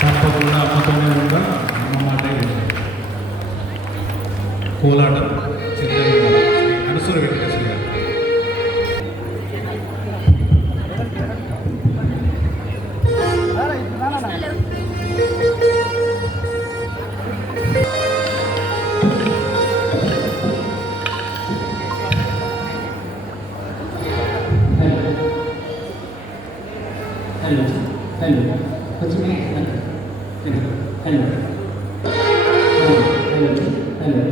తప్పకుండా అమ్మతోనే కూడా అమ్మ మాటే కోలాటం చిన్న అనుసూర వెంకటేశ్వర గారు. हेलो हेलो कुछ नहीं हेलो हेलो हेलो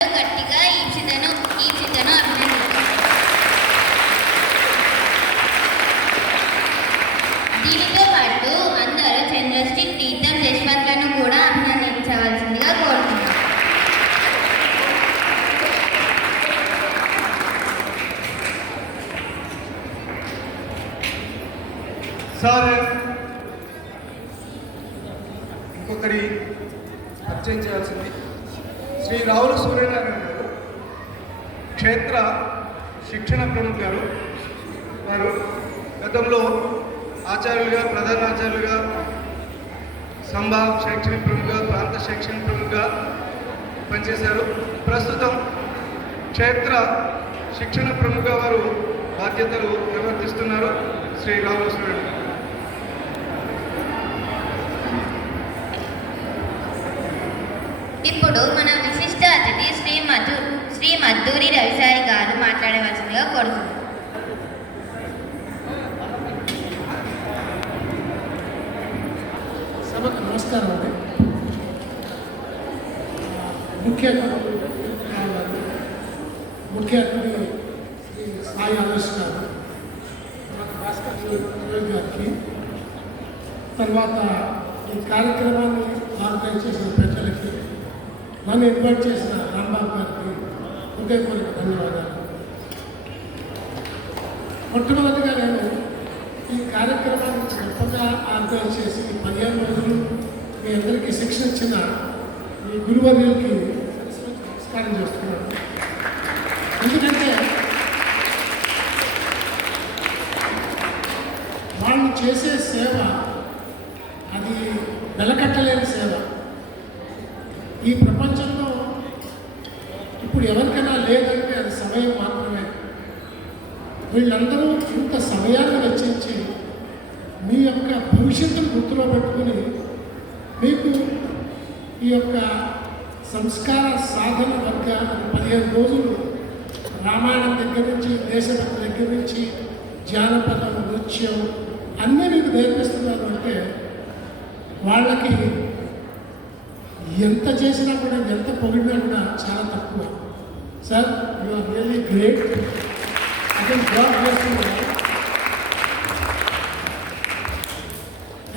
గట్టిగా ఈప్సితను అభినందిస్తాను. దీనితో పాటు అందరూ చంద్రశ్రీ ప్రీతం యశ్వంత్లను కూడా అభినందించవలసిందిగా కోరుతున్నాను. సార్ ఇంకొకరి పరిచయం చేయాల్సింది శ్రీ రావుల సూర్యనారాయణ గారు, క్షేత్ర శిక్షణ ప్రముఖ గారు. వారు గతంలో ఆచార్యులుగా, ప్రధాన ఆచార్యులుగా, సంభా శైక్షణిక ప్రముఖ, ప్రాంత శైక్షణిక ప్రముఖగా పనిచేశారు. ప్రస్తుతం క్షేత్ర శిక్షణ ప్రముఖ వారు బాధ్యతలు నిర్వర్తిస్తున్నారు. శ్రీ రావుల సూర్యనారాయణ. ఇప్పుడు మన విశిష్ట అతిథి శ్రీ మద్దూరి రవిసాయి గారు మాట్లాడవలసిందిగా కోరుతున్నాను. సభకు నమస్కారం అండి. ముఖ్య అతిథి శ్రీ సాయి ఆదర్శ్ గారు, భాస్కర్ గారికి, తర్వాత ఈ కార్యక్రమాన్ని ఆర్గనైజ్ చేసిన ప్రజలకి, నన్ను ఇన్వైట్ చేసిన రాంబాబు గారికి హృదయపూర్వక ధన్యవాదాలు. మొట్టమొదటిగా నేను ఈ కార్యక్రమాన్ని గొప్పగా ఆర్గనైజ్ చేసి 15 రోజులు మీ అందరికీ శిక్షణ ఇచ్చిన ఈ గురువర్యులకి నమస్కారం చేస్తున్నాను. ఎందుకంటే వాళ్ళు చేసే సేవ అది వెలకట్టలేని సేవ. ఈ ప్రపంచంలో ఇప్పుడు ఎవరికైనా లేదంటే అది సమయం మాత్రమే. వీళ్ళందరూ ఇంత సమయాన్ని వెచ్చించి మీ యొక్క భవిష్యత్తును గుర్తులో పెట్టుకుని మీకు ఈ యొక్క సంస్కార సాధన వర్గాలు 15 రోజులు రామాయణం దగ్గర నుంచి, దేశభక్తి దగ్గర నుంచి, జానపదం, నృత్యం అన్నీ మీకు నేర్పిస్తున్నారు అంటే వాళ్ళకి ఎంత చేసినా కూడా, ఎంత పొగిడినా కూడా చాలా తక్కువ. Sir, you are really great. అదే జాబ్ చేస్తున్నారు.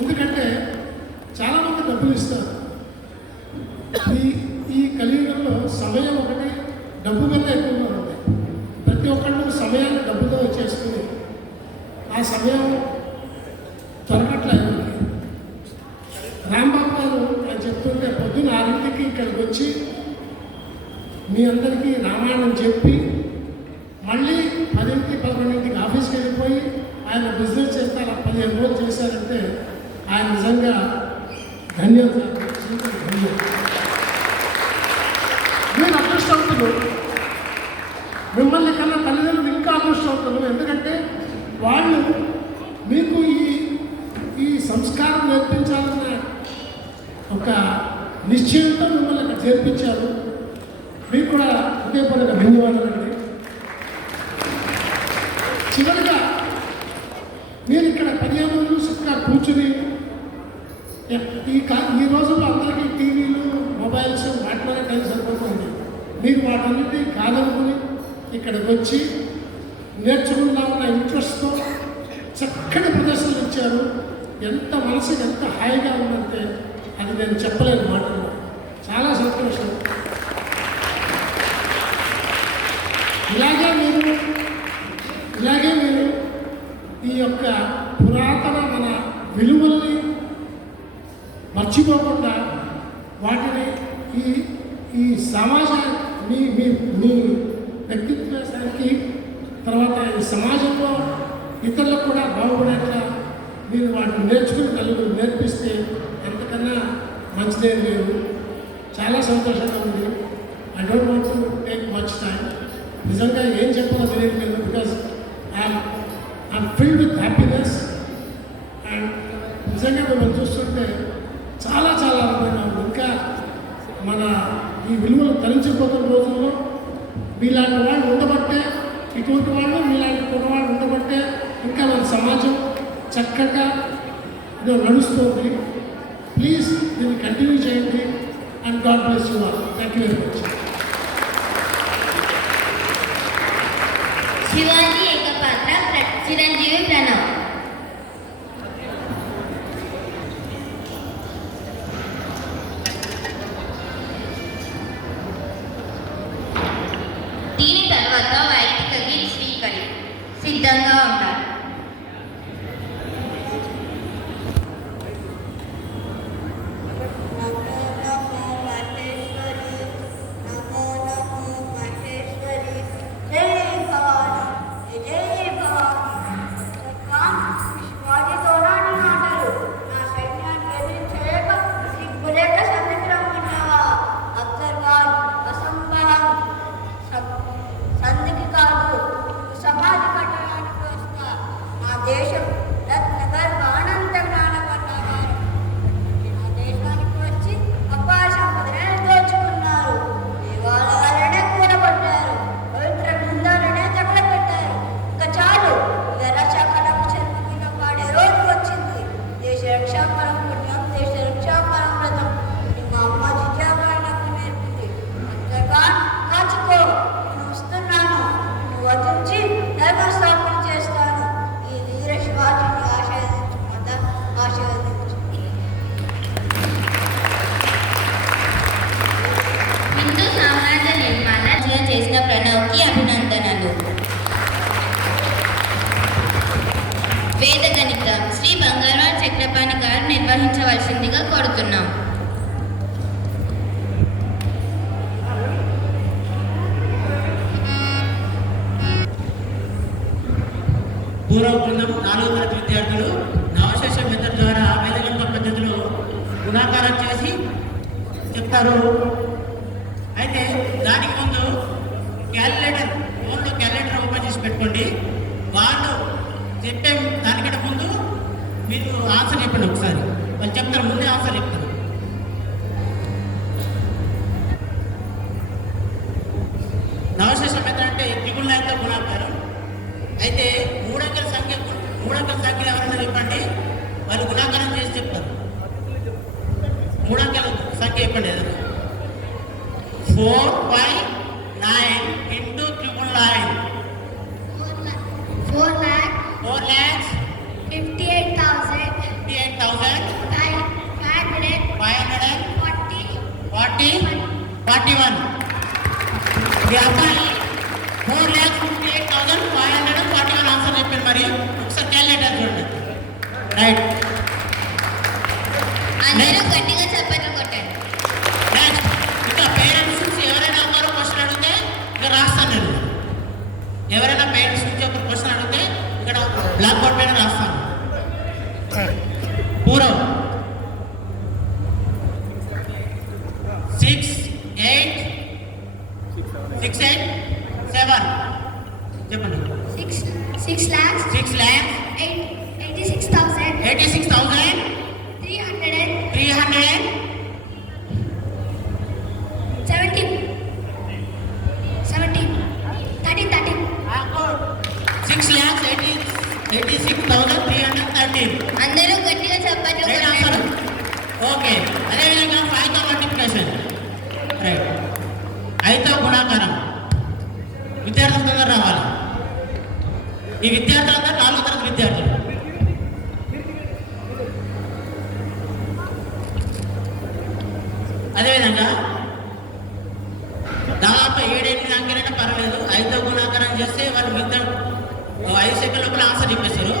ఎందుకంటే చాలామంది డబ్బులు ఇస్తారు. ఈ కలియుగంలో సమయం ఒకటి డబ్బు కన్నా ఎక్కువగా ఉంది. ప్రతి ఒక్కళ్ళు సమయాన్ని డబ్బుతో చేసుకుని ఆ సమయం దొరకట్లేదు. రాంబాబు గారు నేను చెప్తుంటే పొద్దున్న 6ంటికి ఇక్కడికి వచ్చి మీ అందరికీ రామాయణం చెప్పి మళ్ళీ 10ంటికి 11ంటికి ఆఫీస్కి వెళ్ళిపోయి ఆయన బిజినెస్ చేస్తారు. 15 రోజులు చేశారంటే ఆయన నిజంగా ధన్యవాదాలు. మీరు అదృష్టవంతులు. మిమ్మల్ని కన్నా తల్లిదండ్రులు ఇంకా అదృష్టవంతులు. ఎందుకంటే వాళ్ళు మీకు ఈ సంస్కారం నేర్పించాలన్న ఒక నిశ్చయంతో మిమ్మల్ని అక్కడ చేర్పించారు. మీకు కూడా హృదయపూర్వక ధన్యవాదాలండి. చివరిగా మీరు ఇక్కడ 15 రోజులు సుఖంగా కూర్చుని ఈ రోజుల్లో అందరికీ టీవీలు, మొబైల్స్ వాటిలోనే టైం సరిపోతుంది. మీరు వాటన్నిటి కాదనుకుని ఇక్కడికి వచ్చి నేర్చుకుందామన్న ఇంట్రెస్ట్తో చక్కటి ప్రదర్శనలు ఇచ్చారు. ఎంత మనసుకి ఎంత హాయిగా ఉందంటే అది నేను చెప్పలేని మాటలు. చాలా సంతోషం. ఇలాగే మీరు ఈ యొక్క పురాతన మన విలువల్ని మర్చిపోకుండా వాటిని ఈ సమాజాన్ని మీ వ్యక్తిత్వానికి, తర్వాత ఈ సమాజంలో ఇతరులకు కూడా బాగుపడేట్లా మీరు వాటిని నేర్చుకుని నలుగురు నేర్పిస్తే ఎంతకన్నా మంచిదేం లేదు. చాలా సంతోషంగా ఉంది. I don't want to take much time. నిజంగా ఏం చెప్పాలో తెలియట్లేదు. Because I'm filled with happiness. And నిజంగా మిమ్మల్ని చూస్తుంటే చాలా చాలా ఆనందంగా ఉంది. ఇంకా మన ఈ విలువలు తరించిపోతున్న రోజుల్లో మీలాంటి వాళ్ళు ఉండబట్టే, ఇటువంటి వాళ్ళు మీలాంటి కొన్నవాళ్ళు ఉండబట్టే ఇంకా మన సమాజం చక్కగా నడుస్తుంది. ప్లీజ్ దీన్ని కంటిన్యూ చేయండి. And God bless you all. Thank you very much. Shivaji ఏకపాత్ర చిరంజీవి ప్రణవ్. దీని తర్వాత వైదిక గిరి శ్రీకరి సిద్ధంగా ఉండాలి. సంధికి కాదు సమాధి కట్టడానికి వస్తా నా దేశం రత్నగర్ ఆనంద జ్ఞానపడ్డారు నా దేశానికి వచ్చి అపార సంపదలను దోచుకున్నారు. దేవాలయాలనే కూడబడ్డారు, పవిత్ర బృందాలనే తగలబెట్టారు. ఇంకా చాలు, రక్షకలకు చెరుకు మీద పాడే రోజు వచ్చింది. దేశ రక్షాపరం పుణ్యం, దేశ రక్షాపరం వ్రతం మా అమ్మ జిజాబాయి నాకు నేర్పింది. అంతగా కాచుకో, నేను వస్తున్నాను, నువ్వు వధించి ధర్మస్థాపన చేస్తాను. ఈ వీర శివాజీని ఆశీర్వదించు మాత, ఆశీర్వదించు. హిందూ సామ్రాజ్య నిర్మాణ చేసిన ప్రణవ్కి అభినందనలు. వేద గణితం శ్రీ బంగారావు చక్రపాణి గారు నిర్వహించవలసిందిగా కోరుతున్నాం. పూర్వ బృందం 4వ తరగతి విద్యార్థులు నవశేష మెథడ్ ద్వారా వేదగణిత పద్ధతిలో గుణాకారం చేసి చెప్తారు. అయితే దానికి ముందు క్యాలిక్యులేటర్, ఫోన్లో క్యాలిక్యులేటర్ ఓపెన్ చేసి పెట్టుకోండి. వాళ్ళు చెప్పే దానికంటే ముందు మీరు ఆన్సర్ చెప్పండి. ఒకసారి వాళ్ళు చెప్తారు, ముందే ఆన్సర్ చెప్తారు. నవశేష మెథడ్ అంటే త్రిగుణ లైన్తో గుణాకారం. అయితే మూడంకెల సంఖ్య ఎవరైనా చెప్పండి, వాళ్ళు గుణాకారం చేసి చెప్తారు. మూడంకెల సంఖ్య చెప్పండి ఏదైనా. 4, 5, 9 ఇంటూ త్రిగుణ లైన్ 4,58,541. ఈ అబ్బాయి 4,58,541 ఆన్సర్ చెప్పారు. మరి ఒకసారి క్యాలిక్యులేటర్ చూడండి. రైట్. అందరూ గట్టిగా చప్పట్లు కొట్టండి. నెక్స్ట్ ఇంకా పేరెంట్స్ నుంచి ఎవరైనా ఒకరు క్వశ్చన్ అడిగితే ఇక్కడ రాస్తాను నేను. ఎవరైనా పేరెంట్స్ నుంచి ఒక క్వశ్చన్ అడిగితే ఇక్కడ బ్లాక్ బోర్డ్ పైన రాస్తాను. పూర్వం 6, 8, 7 చెప్పండి. 6 lakhs 86,317 6,86,313. అందరూ గట్టిగా చప్పట్లు రైట్ కొట్టండి. ఆన్సర్. ఓకే. అదేవిధంగా 5తో మల్టిప్లికేషన్. రైట్. 5తో గుణాకారం. విద్యార్థులు తొందర రావాలి. ఈ విద్యార్థులందరూ 4వ తరగతి విద్యార్థులు. అదేవిధంగా దాదాపు 7-8 అంకెలైనా పర్వాలేదు. 5తో గుణాకారం చేస్తే వాళ్ళు మిగతా 5 సెకండ్ల లోపల ఆన్సర్ చెప్పేశారు.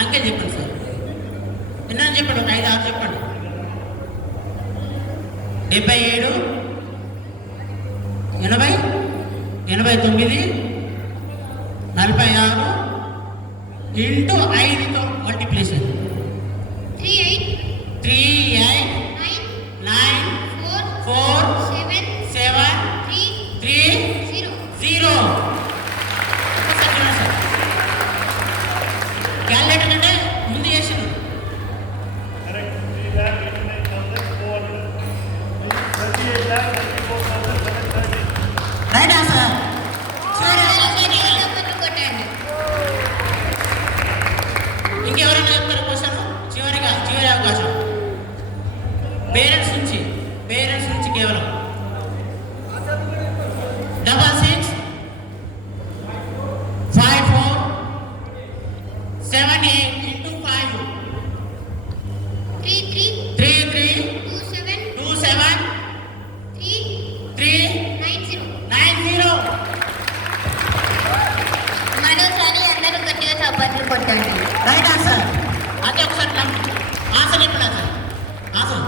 అంకే చెప్పండి సార్. ఎన్న చెప్పండి, ఒక 5-6 చెప్పండి. 77, 80, 89, 46 ఇంటూ 5తో మల్టిప్లికేషన్. 3, 8, 9, 4, 7, 3, 0. క్యాలిక్యులేటర్ అంటే ముందు చేసింది. Right answer. అందరూ గట్టిగా చప్పట్లు కొట్టండి. ఇంకెవరైనా చెప్తారు? 78 into 5. 3 3 3 3 2 7 2 7 3 3 9 0. 9 0. మరోసారి అందరూ గట్టిగా చప్పట్లు కొట్టండి. Right answer. అదే ఒకసారి ఆన్సర్ చెప్పండి sir. Answer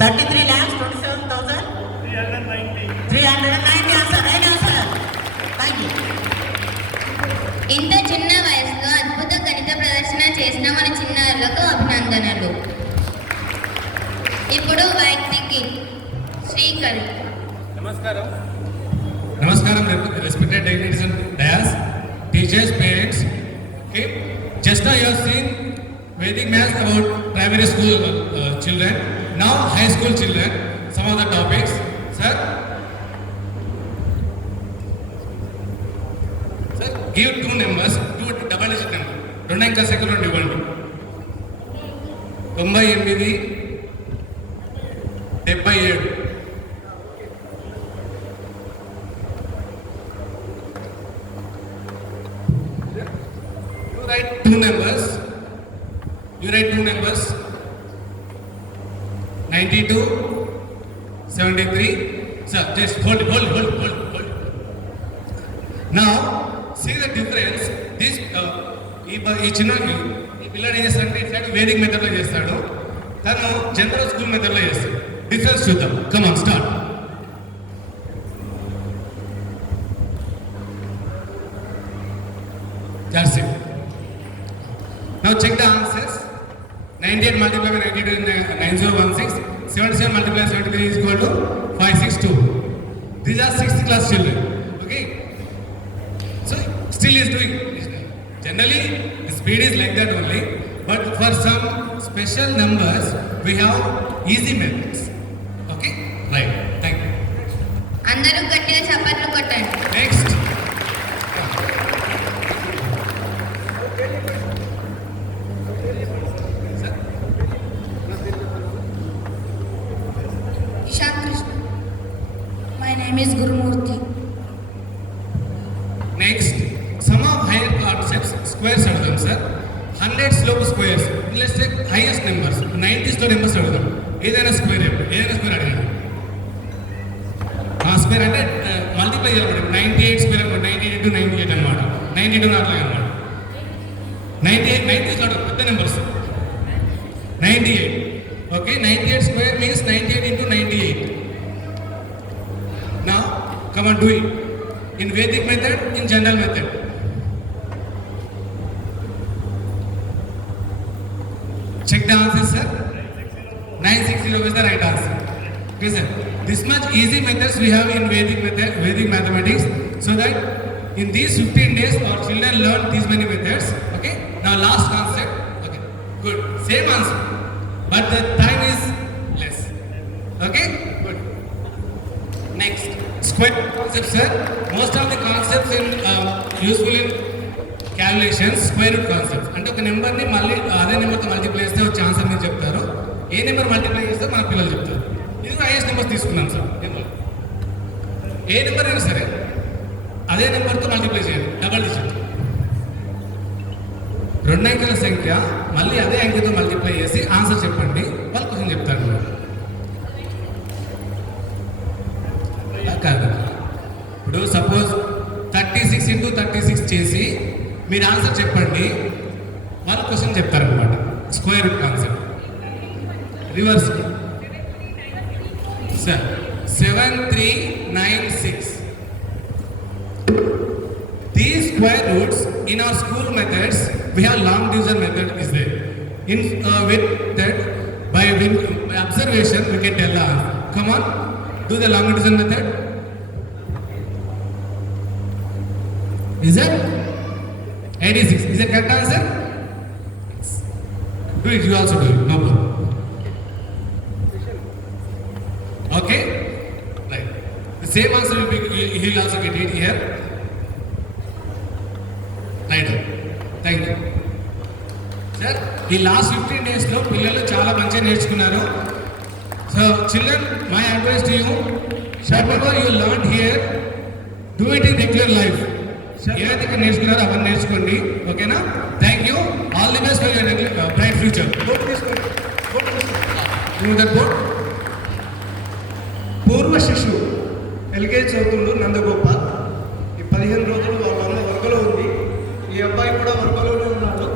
33,27,390 answer. Right answer. Thank you. ఇంత చిన్న వయసులో అద్భుత గణిత ప్రదర్శన చేసిన మన చిన్నారులకు అభినందనలు. ఇప్పుడు వైద్యుకి Srikar. Namaskaram, respected dignitaries and dais, teachers, parents. Okay, just now you have seen Vedic maths about primary school children. Now high school children. Some of the topics, sir. Sir, give two numbers, two double digit number. రెండు అంకెల సంఖ్యలు రెండు ఇవ్వండి. 98, 77. You write two numbers. 92, 73. Sir, just hold. Now, see the difference. This ఈ చిన్న ఈ పిల్లడు ఏం చేస్తాడంటే ఇట్లాంటి వేదిక మెథడ్లో చేస్తాడు, తను జనరల్ స్కూల్ మెథడ్లో చేస్తాడు. డిఫరెన్స్ చూద్దాం. Come on, start. That's it. Now check the answers. 98 multiplied by 92 is 9016. 77 multiplied by 73 is equal to 562. These are 6th class children. Okay. So still is doing. Generally the speed is like that only. But for some special numbers we have easy methods. Okay. Right. Thank you. అందరూ గట్టిగా చప్పట్లు కొట్టండి. Next. Ishan Krishna. My name is Gurumurthy. Next, some of higher concepts, squares అడుగుదాం sir. 100 slope squares. Let's take highest numbers. 90s లో numbers అడుగుదాం. ఏదైనా square అడగండి. ఆ స్క్వేర్ అంటే మల్టిప్లై చేయాలి. 98 స్క్వేర్ అనుకో, 98 into 98 అనమాట. 92 అట్లా అనమాట. 98 90s లో పెద్ద numbers. 98. Okay, 98 square means 98 into 98. Now, come on, do it. In Vedic method, in general method. Check the answer, sir. 960 is the right answer. Okay, sir. This much easy methods we have in Vedic method, Vedic mathematics, so that in these 15 days our children learn these many methods. Okay. Now last concept. Okay. Good. Same answer, but the time is less. Okay. Good. Next. Square concept, sir. Most of the concepts in useful in calculations, square root concepts. అంటే ఒక నెంబర్ని మళ్ళీ అదే నెంబర్తో multiply చేస్తే వచ్చే answer మీరు చెప్తారు. ఏ నెంబర్ మల్టిప్లై చేస్తే మన పిల్లలు చెప్తారు. ఇది హైయెస్ట్ నెంబర్స్ తీసుకున్నాం సార్. ఏ నెంబర్ అయినా సరే అదే నెంబర్తో మల్టిప్లై చేయాలి, డబల్ డిజిట్. రెండు అంకెల సంఖ్య మళ్ళీ అదే అంకెతో మల్టిప్లై చేసి ఆన్సర్ చెప్పండి, వాళ్ళు క్వశ్చన్ చెప్తారు. కాదు, ఇప్పుడు సపోజ్ 36 into 36 చేసి మీరు ఆన్సర్ చెప్పండి, వాళ్ళు క్వశ్చన్ చెప్తారనమాట. Square root concept. Reverse sir. 7396. These square roots in our school methods we have long division method is there. In with that by observation we can tell the answer. Come on, do the long division method. Is that 86? Is that correct answer? Do it. You also do it. No problem. Okay. Right. The same answer will be. He will also get it here. Right. Thank you. Sir, ఈ last 15 days లో పిల్లలు చాలా మంచిగా నేర్చుకున్నారు. So children, my advice to you, whatever you learned here, do it in regular life. Even ఎవరైతే ఇక్కడ నేర్చుకున్నారో అవన్నీ నేర్చుకోండి. ఓకేనా? Thank you. All the best for your bright future. Board తీసుకోండి. బోర్డు తీసుకోండి. That board. పూర్వ శిశువు ఎల్కేజీ చదువుతుండు నందగోపాల్. ఈ 15 రోజులు వాళ్ళ అమ్మ వర్గలో ఉంది. ఈ అబ్బాయి కూడా వర్గలోనే ఉన్నాడు.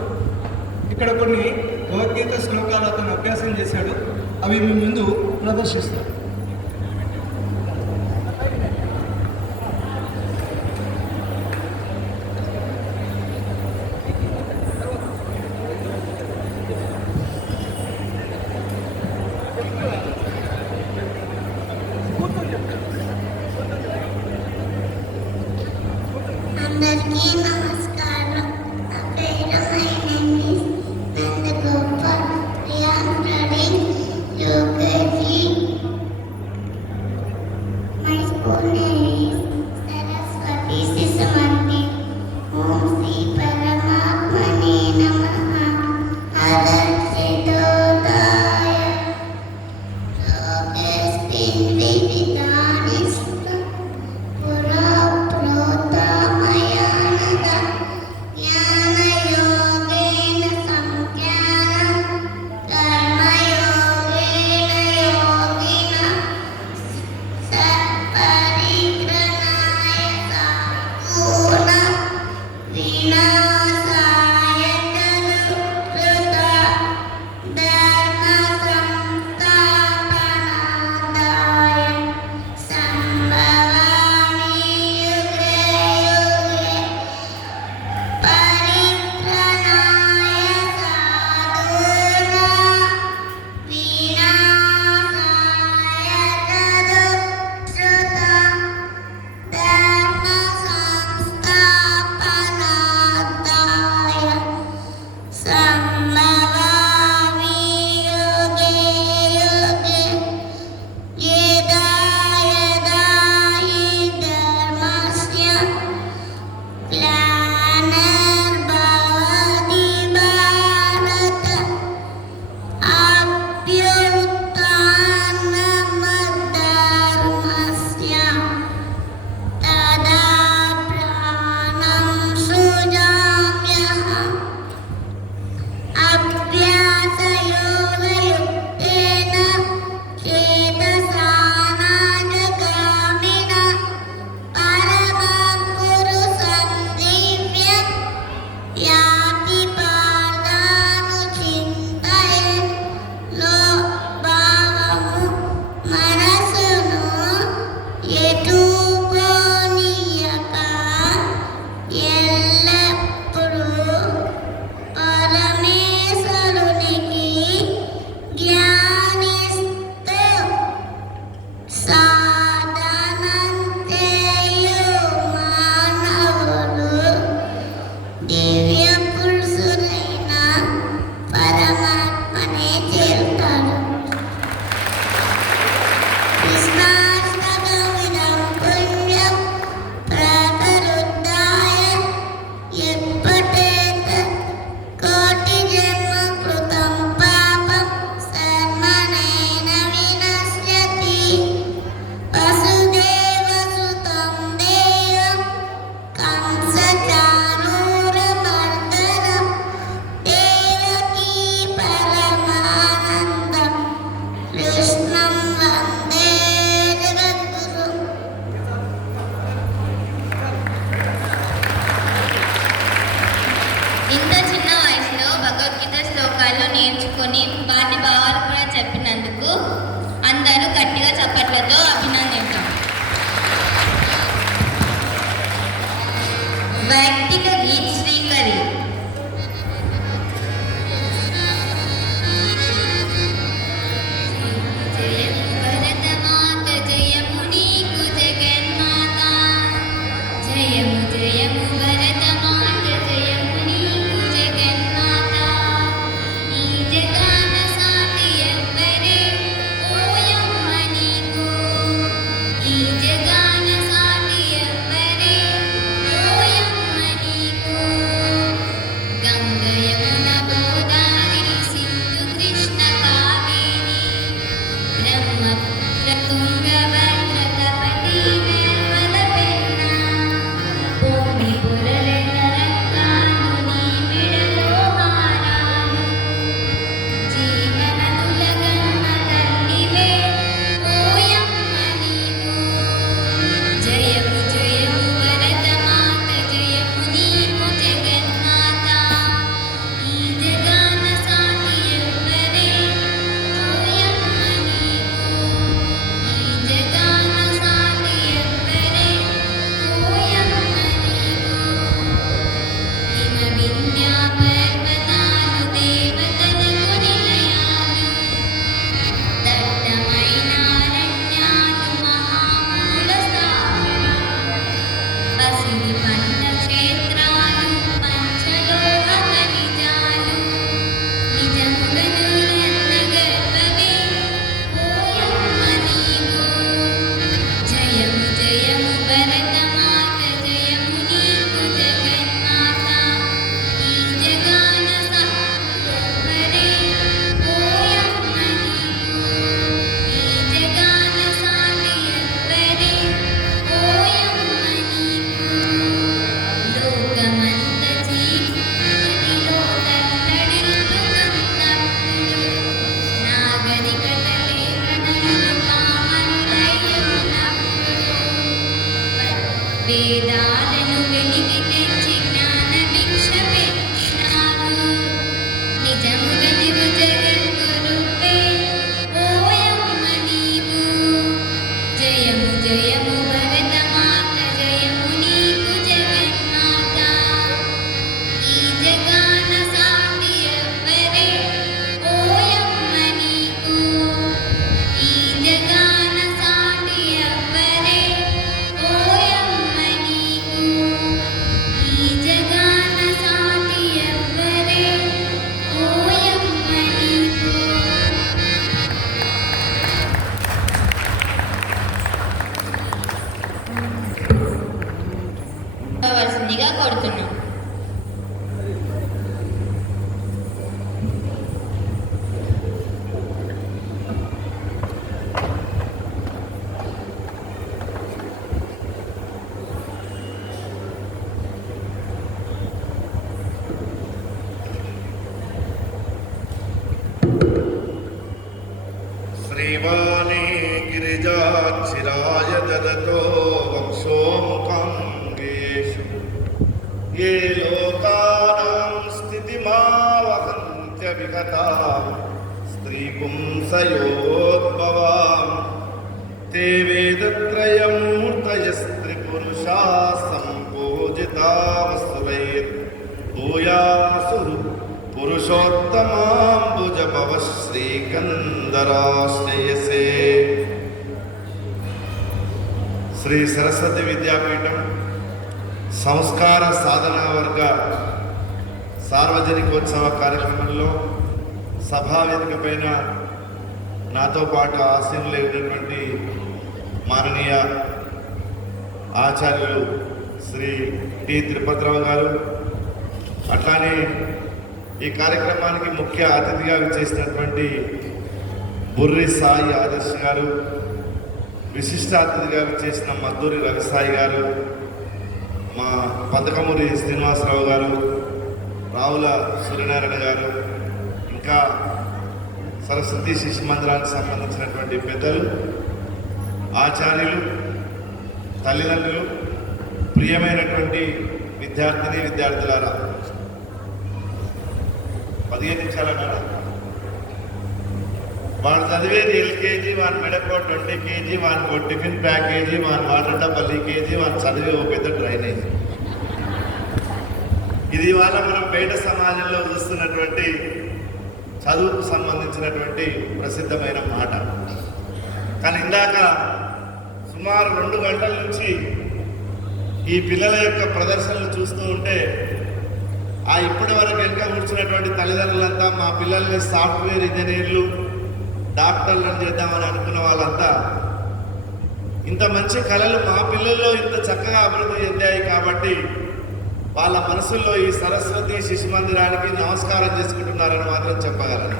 ఇక్కడ కొన్ని భగవద్గీత శ్లోకాలు అతను అభ్యాసం చేశాడు. అవి మీ ముందు ప్రదర్శిస్తాను. అందరికీ నమస్కారం. నా పేరు my name is Nandagopal. I am studying UKG. My school name is Saraswati Sishu Mandir. Om Shri Paramatmane Namaha. Adarshitodaya. Logesmin Vividanishta. Pura Protamayana Jnana Yogena Samkhyanam Karma Yogena Yogina Sapparigranaya Sakuna Vinasaya Chadukrita Dharma Samstapanadaya Sambhavami Yuge Yuge Parikranaya Sadhuna Vinasaya Chadukrita Dharma Samstapanadaya Sambhavami Yuge Yuge Yeda Yeda Hi Dharmasya Glanirбhavati Bharata Abhyuttanamadharmasya Tada Pranam Sujamyaham Abhyasayogayuktena Chetasanajagamina Paramam Purusam Divyam Yati Padanuchintaye Lo Bhavamu Manasunu Yetu Poniyaka Yellappudu పరమేశ్వరునికి జ్ఞానిస్తూ సాధనం చేయు మానవుడు దివ్య పురుషులైన పరమాత్మనే చేరుతాడు. కృష్ణాష్టకమిదం పుణ్యం ప్రాతరుద్ధాయ యత్పఠేత్ కోటి జన్మ కృతం పాపం సన్మనేన వినశ్యతి. వసుదేవసుతం దేవం కంసచానూరమర్దనం దేవకీ పరమానందం కృష్ణం వందే జగద్గురుం. ఇంత చిన్న వయసులో భగవద్గీత శ్లోకాలు నేర్చుకొని వాటి భావాలు కూడా చెప్పినందుకు అందరూ గట్టిగా చప్పట్లతో అభినందిద్దాం. వైయక్తిక గీత్ శ్రీకరి. జయము భరతమాత జయము నీకు జగన్మాత. జయము జయము భరతమాత జయము నీకు జగన్మాత. ఈ జగాన సాటి ఎవ్వరే ఓయమ్మ నీకు. ఈ జగాన సాటి ఎవ్వరే ఓయమ్మ నీకు. గంగ యమున గోదావరి సింధు కృష్ణ కావేరి బ్రహ్మపుత్ర తుంగభద్ర కపటి నిర్మల పెన్న. భూమి పురలే కావాల్సిందిగా కోరుతున్నాం. శ్రీవాణి గిరిజాక్షిరాయ దదతో వంశోముఖంగేషు ఏ లోకానాం స్థితిమావహంత్య విగతాం స్త్రీపుంసయోద్భవాం తే వేదత్రయమూర్తయస్త్రిపురుషా సంపూజితా వసువైర్ భూయాసు పురుషోత్తమాంబుజభవ శ్రీకందరాశ్రయసే. శ్రీ సరస్వతి విద్యాపీఠం సంస్కార సాధనా వర్గ సార్వజనికోత్సవ కార్యక్రమంలో సభావేదిక పైన నాతో పాటు ఆశీనులు ఉన్నటువంటి మాననీయ ఆచార్యులు శ్రీ టి తిరుపతిరావు గారు, అట్లానే ఈ కార్యక్రమానికి ముఖ్య అతిథిగా విచ్చేసినటువంటి బుర్రి సాయి ఆదర్శ్ గారు, విశిష్ట అతిథిగా విచ్చేసిన మద్దూరి రవిసాయి గారు, మా పదకమూరి శ్రీనివాసరావు గారు, రావుల సూర్యనారాయణ గారు, ఇంకా సరస్వతి శిశు మందిరానికి సంబంధించినటువంటి పెద్దలు, ఆచార్యులు, తల్లిదండ్రులు, ప్రియమైనటువంటి విద్యార్థులారా, 15 నిమిషాల మేడం. వాళ్ళు చదివేది ఎల్కేజీ, వాని మెడకో 20 kg, వానికో టిఫిన్ ప్యాకేజీ, వాని వాటర్ డబ్బా లీకేజీ, వాని చదివే ఒక పెద్ద డ్రైనేజ్. ఇది ఇవాళ మనం బయట సమాజంలో చూస్తున్నటువంటి చదువుకు సంబంధించినటువంటి ప్రసిద్ధమైన మాట. కానీ ఇందాక సుమారు 2 గంటల నుంచి ఈ పిల్లల యొక్క ప్రదర్శనలు చూస్తూ ఉంటే ఇప్పటి వరకు వెనుక కూర్చున్నటువంటి తల్లిదండ్రులంతా మా పిల్లల్ని సాఫ్ట్వేర్ ఇంజనీర్లు, డాక్టర్లను చేద్దామని అనుకున్న వాళ్ళంతా ఇంత మంచి కళలు మా పిల్లల్లో ఇంత చక్కగా అభివృద్ధి చెందాయి కాబట్టి వాళ్ళ మనసుల్లో ఈ సరస్వతి శిశు మందిరానికి నమస్కారం చేసుకుంటున్నారని మాత్రం చెప్పగలను.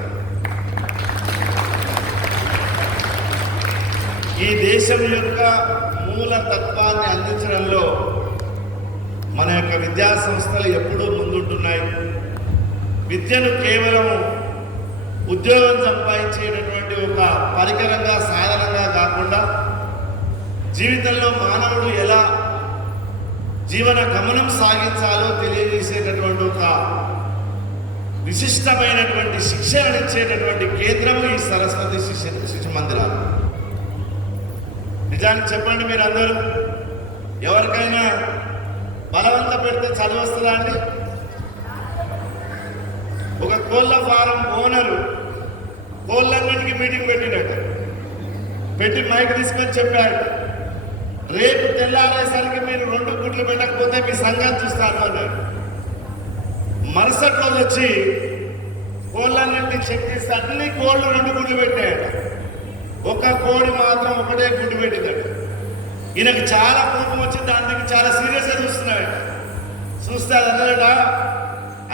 ఈ దేశం యొక్క మూల తత్వాన్ని అందించడంలో మన యొక్క విద్యా సంస్థలు ఎప్పుడూ ముందుంటున్నాయి. విద్యను కేవలం ఉద్యోగం సంపాదించేటటువంటి ఒక పరికరంగా, సాధనంగా కాకుండా జీవితంలో మానవుడు ఎలా జీవన గమనం సాగించాలో తెలియజేసేటటువంటి ఒక విశిష్టమైనటువంటి శిక్షణనిచ్చేటటువంటి కేంద్రము ఈ సరస్వతి శిశు మందిరాలు. నిజానికి చెప్పండి, మీరు అందరూ ఎవరికైనా బలవంత పెడితే చదువు వస్తుందా అండి? ఒక కోళ్ళ ఫారం ఓనరు కోళ్ళన్నిటికీ మీటింగ్ పెట్టినట్టు పెట్టి మైక్ తీసుకొని చెప్పాడు, రేపు తెల్లారేసరికి మీరు 2 గుడ్లు పెట్టకపోతే మీ సంగతి చూస్తాను అన్నాడు. మరుసటి రోజు వచ్చి కోళ్ళన్నింటినీ చెక్ చేస్తే అన్ని కోళ్ళు 2 గుడ్లు పెట్టాడు. ఒక కోడి మాత్రం ఒకటే గుడ్డు పెట్టిందట. ఈయనకు చాలా కోపం వచ్చి దానికి చాలా సీరియస్గా చూస్తున్నాడు. చూస్తే అది అన్నాడట,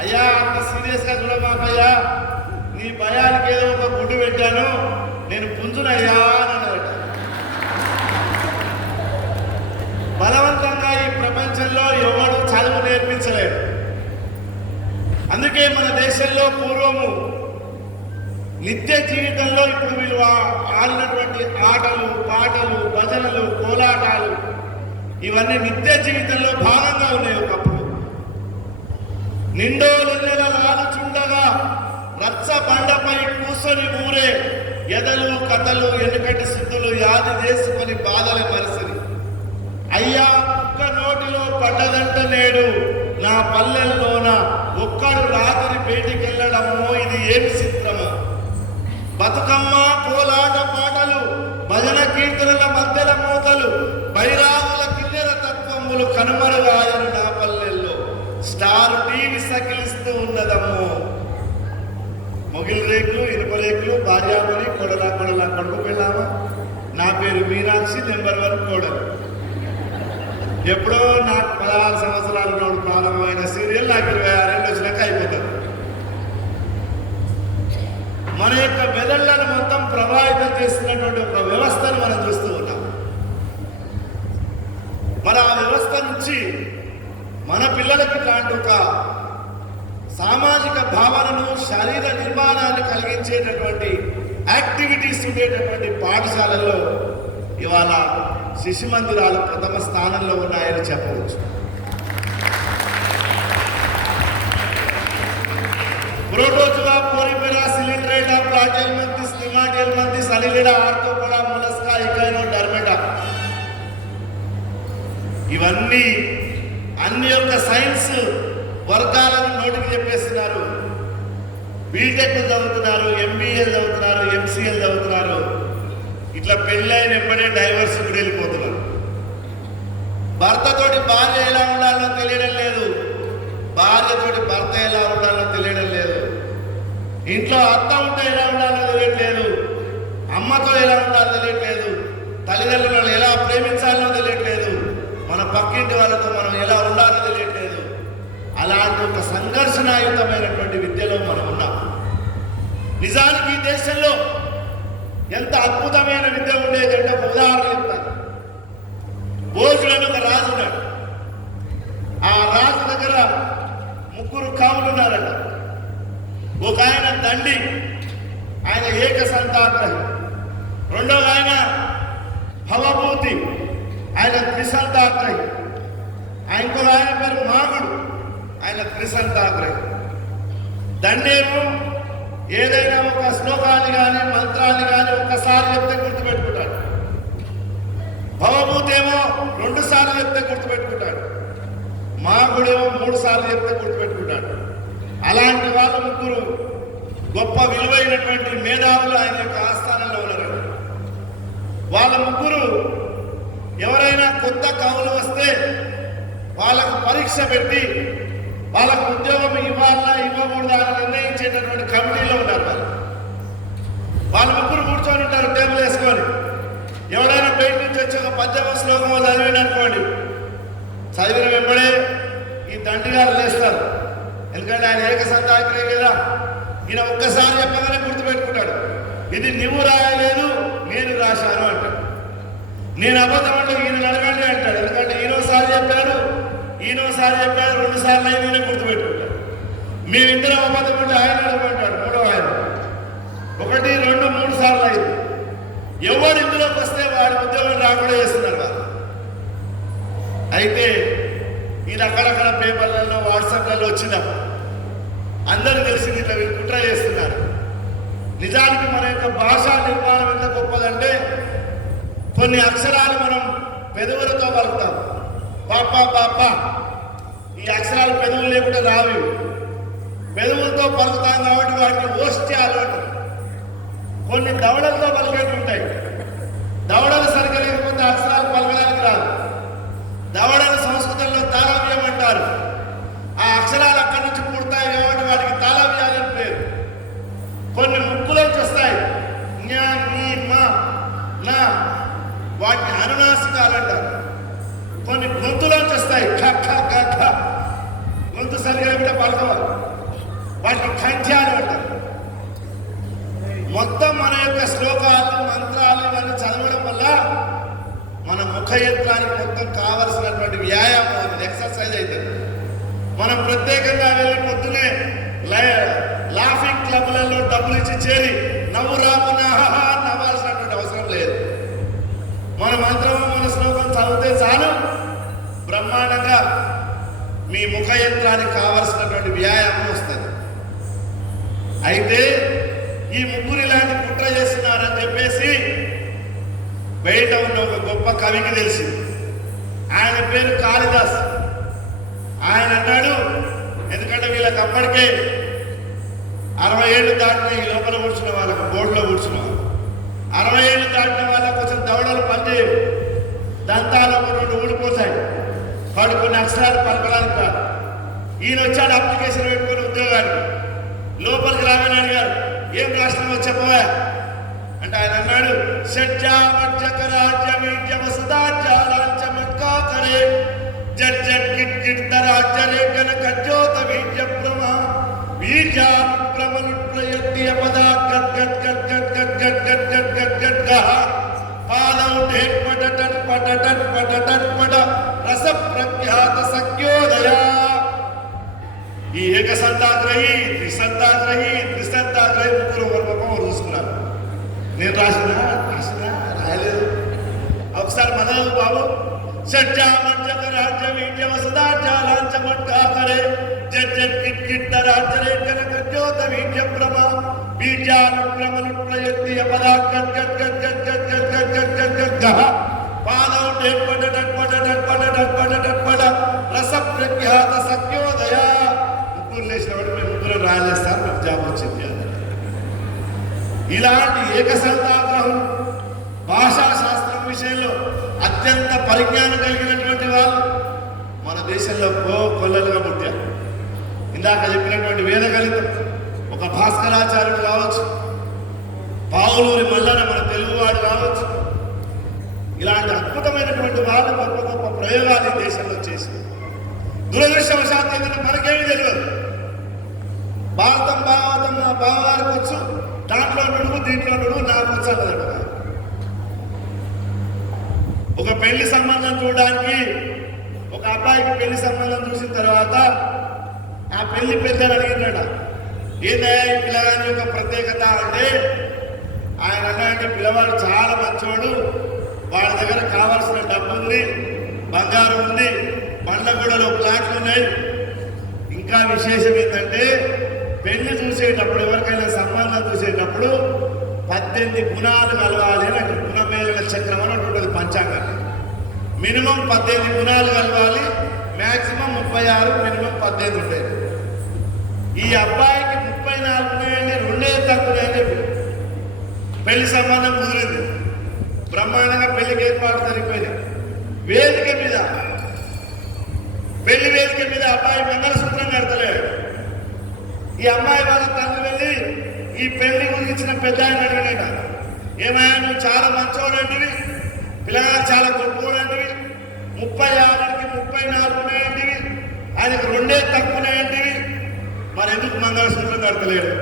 అయ్యా అంత సీరియస్గా చూడమాకయ్యా, నీ భయానికి ఏదో ఒక గుడ్డు పెట్టాను, నేను పుంజునయ్యా అని అన్నాడట. బలవంతంగా ఈ ప్రపంచంలో ఎవడు చదువు నేర్పించలేడు. అందుకే మన దేశంలో పూర్వము నిత్య జీవితంలో ఇప్పుడు వీళ్ళు ఆడినటువంటి ఆటలు, పాటలు, భజనలు, కోలాటాలు ఇవన్నీ నిత్య జీవితంలో భాగంగా ఉన్నాయి. ఒకప్పుడు నిండో నెలల లాలుచుండగా రచ్చ బండపై కూర్చొని ఊరే ఎదలు, కథలు, ఎన్నికటి శుద్ధులు యాది చేసుకొని బాధల మనసుని అయ్యా ఒక్క నోటిలో పడ్డదంట నేడు నా పల్లెల్లోన ఒక్కడు రాత్రి బయటికెళ్ళడమో ఇది ఏమి చిత్రమో. బతుకమ్మ, కోలాట పాటలు, భజన కీర్తనల మధ్యల మూతలు, బైరాముల కిన్నెర తత్వములు కనుమరుగాయను నా పల్లెల్లో. Star TV సకిలిస్తూ ఉన్నదమ్మో. మొగిల్ రేకులు, ఇనుప రేకులు, భార్యామణి, కొడలా కొడుకు పెళ్ళామా. నా పేరు మీనాక్షి, నెంబర్ 1 కోడలు. ఎప్పుడో నాకు 16 సంవత్సరాలు మన పిల్లలకి ఇట్లాంటి ఒక సామాజిక భావనను శరీర నిర్మాణాన్ని కలిగించేటటువంటి యాక్టివిటీస్ ఉండేటటువంటి పాఠశాలల్లో ఇవాళ శిశు మందిరాలు ప్రథమ స్థానంలో ఉన్నాయని చెప్పవచ్చు. प्रोटोजुआ पोरीपेरा सिलिंड्रेटा प्लाटियलमंतिस निमाटियलमंतिस अनिलिडा आर्थोपोडा मोलस्का इकैनो डर्मेटा ఇవన్నీ అన్ని యొక్క సైన్స్ వర్గాలను నోటికి చెప్పేస్తున్నారు. బీటెక్ చదువుతున్నారు, ఎంబీఏ చదువుతున్నారు, ఎంసీఏ చదువుతున్నారు. ఇట్లా పెళ్ళైన ఎప్పుడే డైవర్స్ కూడా వెళ్ళిపోతున్నారు. భర్తతోటి భార్య ఎలా ఉండాలో తెలియడం లేదు, భార్యతోటి భర్త ఎలా ఉండాలో తెలియడం లేదు, ఇంట్లో అత్త ఉంటే ఎలా ఉండాలో తెలియట్లేదు, అమ్మతో ఎలా ఉండాలో తెలియట్లేదు, తల్లిదండ్రులను ఎలా ప్రేమించాలో తెలియట్లేదు, మన పక్కింటి వాళ్ళతో మనం ఎలా ఉండాలో తెలియట్లేదు. అలాంటి ఒక సంఘర్షణాయుతమైనటువంటి విద్యలో మనం ఉన్నాం. నిజానికి ఈ దేశంలో ఎంత అద్భుతమైన విద్య ఉండేదంటే ఒక ఉదాహరణ చెప్తాను. భోజులను ఒక రాజు ఉన్నాడు. ఆ రాజు దగ్గర 3 కాములు ఉన్నారట. ఒక ఆయన దండి, ఆయన ఏక సంతాగ్రహి. రెండవ ఆయన భవభూతి, ఆయన త్రిసంతాగ్రహి. ఇంకొక ఆయన పేరు మాగుడు, ఆయన త్రిసంతాగ్రహి. దండేమో ఏదైనా ఒక శ్లోకాన్ని కానీ మంత్రాన్ని కానీ ఒక్కసారి చెప్తే గుర్తుపెట్టుకుంటాడు. భవభూతి ఏమో 2 సార్లు చెప్తే గుర్తుపెట్టుకుంటాడు. మాగుడేమో 3 సార్లు చెప్తే గుర్తుపెట్టుకుంటాడు. అలాంటి వాళ్ళ 3 గొప్ప విలువైనటువంటి మేధావులు ఆయన యొక్క ఆస్థానంలో ఉన్నారు. వాళ్ళ 3 ఎవరైనా కొత్త కవులు వస్తే వాళ్ళకు పరీక్ష పెట్టి వాళ్ళకు ఉద్యోగం ఇవ్వాలా ఇవ్వకూడదా అని నిర్ణయించేటటువంటి కమిటీలో ఉన్నారు. వాళ్ళ 3 కూర్చొని ఉంటారు టేబుల్ వేసుకొని. ఎవరైనా బయట నుంచి వచ్చి ఒక పద్యమ శ్లోకమో చదివిన అనుకోండి, చదివిన వెంబడే ఈ దండిగారు లేస్తారు. ఎందుకంటే ఆయన ఏక సంతాగ్రహి కదా, ఈయన ఒక్కసారి చెప్పగానే గుర్తుపెట్టుకుంటాడు. ఇది నువ్వు రాయలేదు, నేను రాశాను అంటాడు. నేను అబద్ధం అంటే ఈయన అడగండి అంటాడు. ఎందుకంటే ఈయనోసారి చెప్పాడు, ఈయనోసారి చెప్పాడు, 2 సార్లు అయినా గుర్తుపెట్టుకుంటాడు. మేమిద్దరం అబద్ధం అంటే ఆయన అడగమంటాడు, 3వ ఆయన 1, 2, 3 సార్లు అయింది. ఎవరు ఇందులోకి వస్తే వాడి ఉద్యోగం రాకుండా చేస్తున్నారు వాళ్ళు. అయితే ఇది అక్కడక్కడ పేపర్లలో వాట్సాప్లలో వచ్చినప్పుడు అందరూ తెలిసింది ఇట్లా వీళ్ళు కుట్ర చేస్తున్నారు. నిజానికి మన యొక్క భాషా నిర్మాణం ఎంత గొప్పదంటే కొన్ని అక్షరాలు మనం పెదవులతో పలుకుతాం. పాప పాప, ఈ అక్షరాలు పెదవులు లేకుండా రావి. పెదవులతో పలుకుతాం కాబట్టి వాటిని ఓష్ట్యాలు అంటారు. కొన్ని దవడలతో పలికేవి ఉంటాయి. దవడలు సరిగ్గా లేకపోతే అక్షరాలు పలకడానికి రాదు. దవడలు సంస్కృతంలో తాళవ్యం అంటారు. ఆ అక్షరాలు అక్కడి నుంచి పుడతాయి కాబట్టి వాటికి తాళవ్యాలు అని పేరు. కొన్ని ముక్కులోకి వస్తాయి, జ్ఞా నీ మా నా, వాటిని అనునాసికాలు అంటారు. కొన్ని గొంతులోకి వస్తాయి, ఖ ఖ ఖ ఖ, గొంతు సరిగ్గా కూడా పలకవాలి, వాటిని కంఠ్యాలు అంటారు. మొత్తం మన యొక్క శ్లోకాలు మంత్రాలు ఇవన్నీ చదవడం వల్ల మన ముఖ యంత్రానికి మొత్తం కావలసినటువంటి వ్యాయామం ఎక్సర్సైజ్ అవుతుంది. మనం ప్రత్యేకంగా వెళ్ళి పొద్దునే లాఫింగ్ క్లబ్లలో డబ్బులు ఇచ్చి చేరి నవ్వు రాకున్నా నవ్వాల్సినటువంటి అవసరం లేదు. మన మంత్రం మన శ్లోకం చదివితే చాలు, బ్రహ్మాండంగా మీ ముఖ యంత్రానికి కావలసినటువంటి వ్యాయామం వస్తుంది. అయితే ఈ 3 ఇలాంటి కుట్ర చేస్తున్నారని చెప్పేసి బయట ఉన్న ఒక గొప్ప కవికి తెలిసింది. ఆయన పేరు కాళిదాస్. ఆయన అన్నాడు, ఎందుకంటే వీళ్ళకి అప్పటికే 60 ఏళ్ళు దాటిన ఈ లోపల కూర్చున్న వాళ్ళకు, బోర్డులో కూర్చున్న వాళ్ళు 60 ఏళ్ళు దాటిన వాళ్ళకు కొంచెం దవడలు పనిచేయవు, దంతాలు ఒక 2 ఊడిపోతాయి, వాడు కొన్ని అక్షరాలు పలకడానికి రాదు. ఈయన వచ్చాడు అప్లికేషన్ పెట్టుకుని ఉద్యోగానికి. లోపలికి రాగానే అడిగారు, ఏం రాష్ట్రంలో చెప్పవా అంటే ఆయన అన్నాడు, రస ప్రఖ్యాత సఖ్యోదయా ఏకసంతాగ్రహి, త్రిసంతాగ్రహి ముగ్గురు ఒకరి ముఖం ఒకరు చూసుకున్నారు. నేను రాసినా రాయలేదు. ఒకసారి మదన్ బాబు సజ్జా మంచక రాజ్య వీడ్య వసదాచాలాంచ మట్కాకరే జజ్జట్ కిట్ కిట్ట రాజ్యరే కనక జ్యోత వీడ్య ప్రభ బీజానుక్రమనుప్రయత్తి అపదా గట్ గట్ గట్ గట్ గట్ గట్ గట్ గట్ గట్ గట్ గహ పాదౌ డెక్పడ డక్పడ డక్పడ డక్పడ డక్పడ రస ప్రఖ్యాత సత్యోదయ. ముగ్గురు లేచినప్పుడు మేము ముగ్గురు రాయలేస్తారు, నాకు జాబ్ వచ్చింది. ఇలాంటి ఏకసంతాగ్రహం భాషా శాస్త్రం విషయంలో అత్యంత పరిజ్ఞానం కలిగినటువంటి వాళ్ళు మన దేశంలో కొల్లలుగా పుట్టారు. ఇందాక చెప్పినటువంటి వేదగళితం ఒక భాస్కరాచార్యుడు కావచ్చు, పావులూరి మల్లన మన తెలుగువాడు కావచ్చు. ఇలాంటి అద్భుతమైనటువంటి వాళ్ళు గొప్ప గొప్ప ప్రయోగాలు ఈ దేశంలో చేసి దురదృష్టవశాత్తు ఏంటంటే మనకేమీ తెలియదు. భారతం భాగవతం మా బావగారికి వచ్చు, దాంట్లో నుడుగు దీంట్లో నుడుగు నాకు వచ్చు అన్నదట. ఒక పెళ్లి సంబంధం చూడడానికి ఒక అబ్బాయికి పెళ్లి సంబంధం చూసిన తర్వాత ఆ పెళ్లి పెద్దలు అడిగినాడ, ఏందయ్యా ఈ పిల్లగాని యొక్క ప్రత్యేకత అంటే ఆయన అన్నాడంటే పిల్లవాడు చాలా మంచోడు, వాళ్ళ దగ్గర కావాల్సిన డబ్బు ఉంది, బంగారం ఉంది, బండ్లగూడలో ప్లాట్లు ఉన్నాయి. ఇంకా విశేషం ఏంటంటే పెళ్లి చూసేటప్పుడు ఎవరికైనా సంబంధం చూసేటప్పుడు 18 గుణాలు కలవాలి అని గుణమేళ చక్రం అని ఉంటుంది పంచాంగం. మినిమం 18 గుణాలు కలవాలి, మ్యాక్సిమం 36, మినిమం 18 ఉంటాయి. ఈ అబ్బాయికి 34 ఉన్నాయండి, 2 తక్కువని చెప్పి పెళ్లి సంబంధం కుదిరింది. బ్రహ్మాండంగా పెళ్లికి ఏర్పాటు జరిగిపోయింది. వేదిక మీద పెళ్లి వేదిక మీద అబ్బాయి మంగళసూత్రం కడతలేడు. ఈ అమ్మాయి వాళ్ళ తండ్రి వెళ్ళి ఈ పెళ్లి గురించిన పెద్ద ఆయన అడిగినాడ, ఏమైనా నువ్వు చాలా మంచోడంటివి, పిల్లగాడు చాలా గొప్పవాడంటివి, 36కి 34 ఉన్నాయంటివి, ఆయనకు 2 తక్కువనేయంటివి, మరి ఎందుకు మంగళసూత్రం కడతలేడు?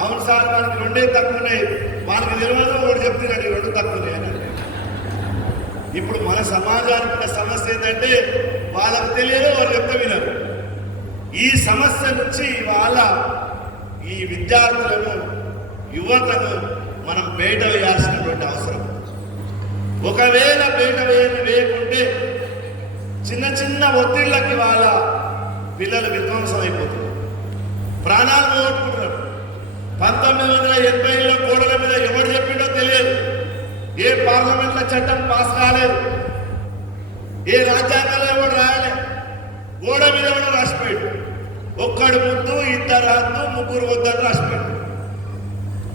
అవును సార్ మనకి 2 తక్కువ ఉన్నాయి, మనకి తెలియదు, ఒకటి చెప్తున్నాడు 2 తక్కువ ఉన్నాయని. ఇప్పుడు మన సమాజానికి ఉన్న సమస్య ఏంటంటే వాళ్ళకు తెలియదు, వాళ్ళు చెప్తే వినరు. ఈ సమస్య నుంచి వాళ్ళ ఈ విద్యార్థులను యువతను మనం బయట వేయాల్సినటువంటి అవసరం. ఒకవేళ బయట వేయకుంటే చిన్న చిన్న ఒత్తిళ్ళకి వాళ్ళ పిల్లలు విధ్వంసం అయిపోతున్నారు, ప్రాణాలు పోగొట్టుకుంటున్నారు. 1980లో గోడల మీద ఎవరు చెప్పిండో తెలియదు, ఏ పార్లమెంట్లో చట్టం పాస్ కాలేదు, ఏ రాజ్యాంగంలో ఎవరు రాయలేదు, గోడ మీద ఎవరు రాసిపోయాడు, ఒక్కడు ముద్దు 2 హద్దు 3 వద్దని రాసిపోయాడు.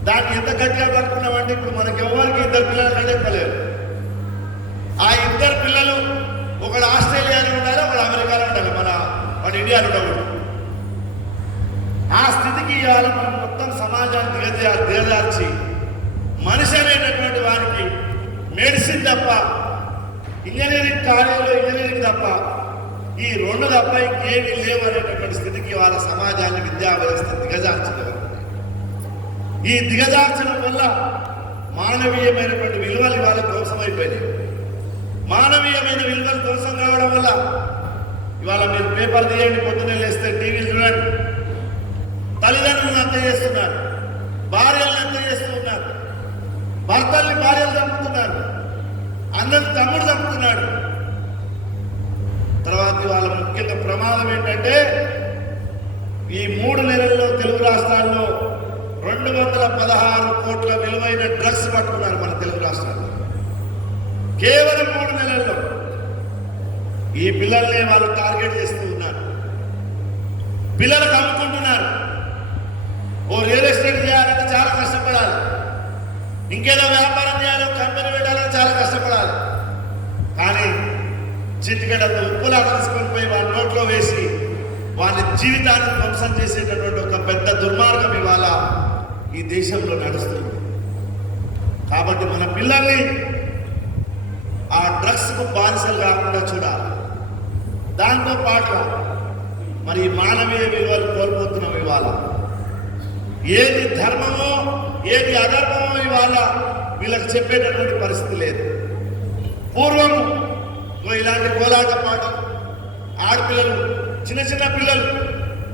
దాన్ని ఎంత గట్టిగా పట్టుకున్నామంటే ఇప్పుడు మనకి ఎవరికి 2 పిల్లలు కంటే చెప్పలేదు. ఆ 2 పిల్లలు ఒకడు ఆస్ట్రేలియాలో ఉండాలి, ఒకడు అమెరికాలో ఉండాలి, మన ఇండియాలో ఉండకూడదు. ఆ స్థితికి ఇవాళ మనం మొత్తం సమాజాన్ని దిగజార్చి మనిషి అనేటటువంటి వారికి మెడిసిన్ తప్ప, ఇంజనీరింగ్ కాలేజీలో ఇంజనీరింగ్ తప్ప, ఈ 2 తప్ప ఇంకేమీ లేవు అనేటటువంటి స్థితికి వాళ్ళ సమాజాన్ని విద్యా వ్యవస్థ దిగజార్చగలరు. ఈ దిగజార్చడం వల్ల మానవీయమైనటువంటి విలువలు ఇవాళ ధ్వంసమైపోయినాయి. మానవీయమైన విలువలు ధ్వంసం కావడం వల్ల ఇవాళ మీరు పేపర్ తీయండి, పొద్దున్నే లేస్తే టీవీలు చూడండి, తల్లిదండ్రులను హత్య చేస్తున్నారు, భార్యలను హత్య చేస్తున్నారు, భర్తల్ని భార్యలు చంపుతున్నారు, అన్నని తమ్ముడు చంపుతున్నాడు. తర్వాత వాళ్ళ ముఖ్యంగా ప్రమాదం ఏంటంటే ఈ 3 నెలల్లో తెలుగు రాష్ట్రాల్లో 216 కోట్ల విలువైన డ్రగ్స్ పట్టుకున్నారు మన తెలుగు రాష్ట్రాల్లో. కేవలం 3 నెలల్లో ఈ పిల్లల్ని వాళ్ళు టార్గెట్ చేస్తూ ఉన్నారు. పిల్లలకు అమ్ముకుంటున్నారు. ఓ రియల్ ఎస్టేట్ చేయాలంటే చాలా కష్టపడాలి, ఇంకేదో వ్యాపారం చేయాలో కంపెనీ పెట్టాలని చాలా కష్టపడాలి. కానీ చిటికెడతో ఉప్పులా తీసుకొని పోయి వాళ్ళ నోట్లో వేసి వాళ్ళ జీవితాన్ని ధ్వంసం చేసేటటువంటి ఒక పెద్ద దుర్మార్గం ఇవాళ ఈ దేశంలో నడుస్తుంది. కాబట్టి మన పిల్లల్ని ఆ డ్రగ్స్కు బానిసలు కాకుండా చూడాలి. దాంతో పాటు మరి మానవీయ విలువలు కోల్పోతున్నాం. ఇవాళ ఏది ధర్మమో ఏది అధర్మమో ఇవాళ వీళ్ళకి చెప్పేటటువంటి పరిస్థితి లేదు. పూర్వం ఇలాంటి కోలాట పాటలు ఆడపిల్లలు, చిన్న చిన్న పిల్లలు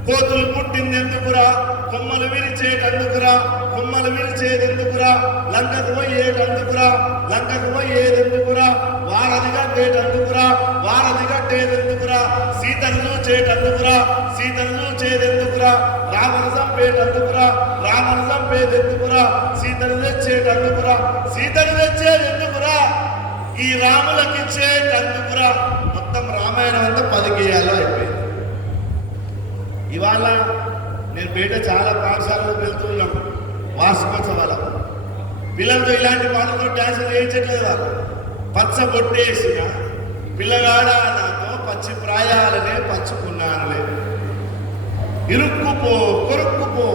కోతులు పుట్టిందెందుకురా, కొమ్మలు విరిచేటందుకురా, కొమ్మలు విరిచేదెందుకురా, లంకకు పోయేటందుకురా, లంకకు పోయేదెందుకురా, వారధి కట్టేటందుకురా, వారధి కట్టేదెందుకురా, సీతను చూచేటందుకురా, సీతను చూచేదెందుకురా, రామును చంపేటందుకురా, రామును చంపేదెందుకురా, సీతను తెచ్చేటందుకురా, సీతను తెచ్చేదెందుకురా, ఈ రాములకిచ్చేటందుకురా. మొత్తం రామాయణం అంతా 10 గేయాల్లో అయిపోయింది. ఇవాళ నేను బయట చాలా పాఠశాలకు వెళ్తున్నాం, వార్షికోత్సవాలకు పిల్లలతో ఇలాంటి పాటలతో డ్యాన్సులు వేయించట్లేదు. వాళ్ళు పచ్చ బొట్టేసిన పిల్లగాడ నాతో పచ్చి ప్రాయాలనే పంచుకున్నానులే, ఇరుక్కుపో కొరుక్కుపో,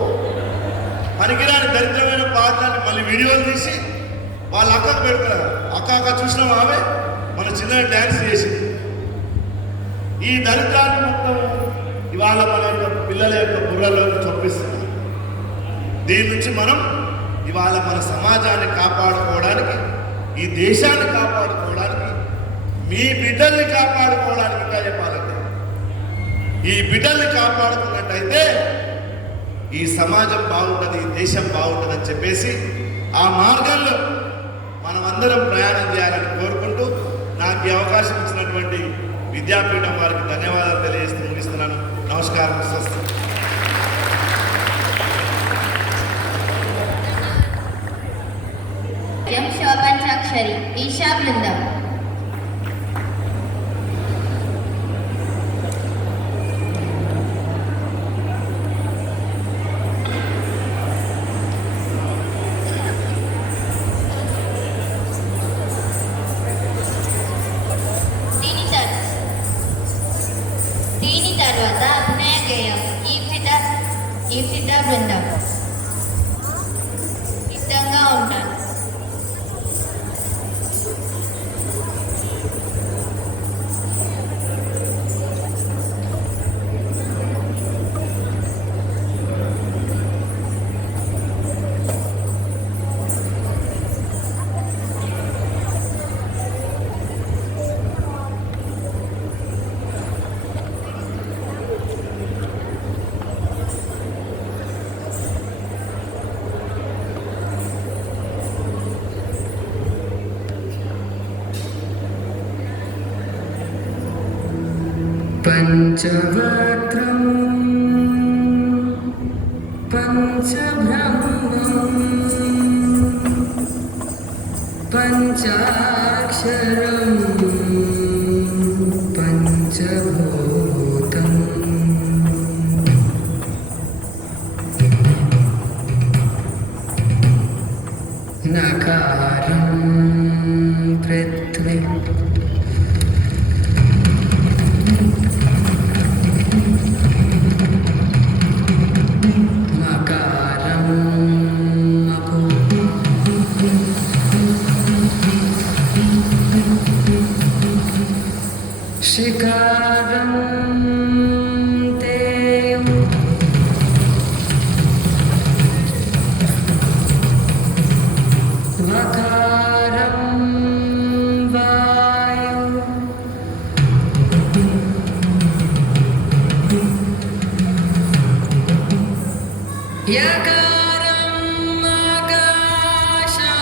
పనికిరాని దరిద్రమైన పాటలని మళ్ళీ వీడియోలు తీసి వాళ్ళ అక్కకు పెడతారు. అక్క చూసినాం, ఆమె మన చిన్న డ్యాన్స్ చేసింది. ఈ దరిద్రాన్ని మొత్తం ఇవాళ మన యొక్క పిల్లల యొక్క బుర్రలోకి చొప్పిస్తుంది. దీని నుంచి మనం ఇవాళ మన సమాజాన్ని కాపాడుకోవడానికి, ఈ దేశాన్ని కాపాడుకోవడానికి, మీ బిడ్డల్ని కాపాడుకోవడానికి, ఇంకా చెప్పాలంటే ఈ బిడ్డల్ని కాపాడుకున్నట్టయితే ఈ సమాజం బాగుంటుంది, ఈ దేశం బాగుంటుంది అని చెప్పేసి ఆ మార్గంలో మనం అందరం ప్రయాణం చేయాలని కోరుకుంటూ నాకు ఈ అవకాశం ఇచ్చినటువంటి విద్యాపీఠం వారికి ధన్యవాదాలు తెలియజేస్తూ ముగిస్తున్నాను. నమస్కారం. శోభంచాక్షరి ఈశా బృందం. దీని తర్వాత అభినయ గేయం ఈప్సిత బృందం. సిద్ధంగా ఉంటాను. పంచవక్త్రం పంచబ్రహ్మం పంచాక్షరం పంచభూతం నకారం పృథ్వీ శిఖరం తేయం వకారం వాయు యకారం ఆకాశం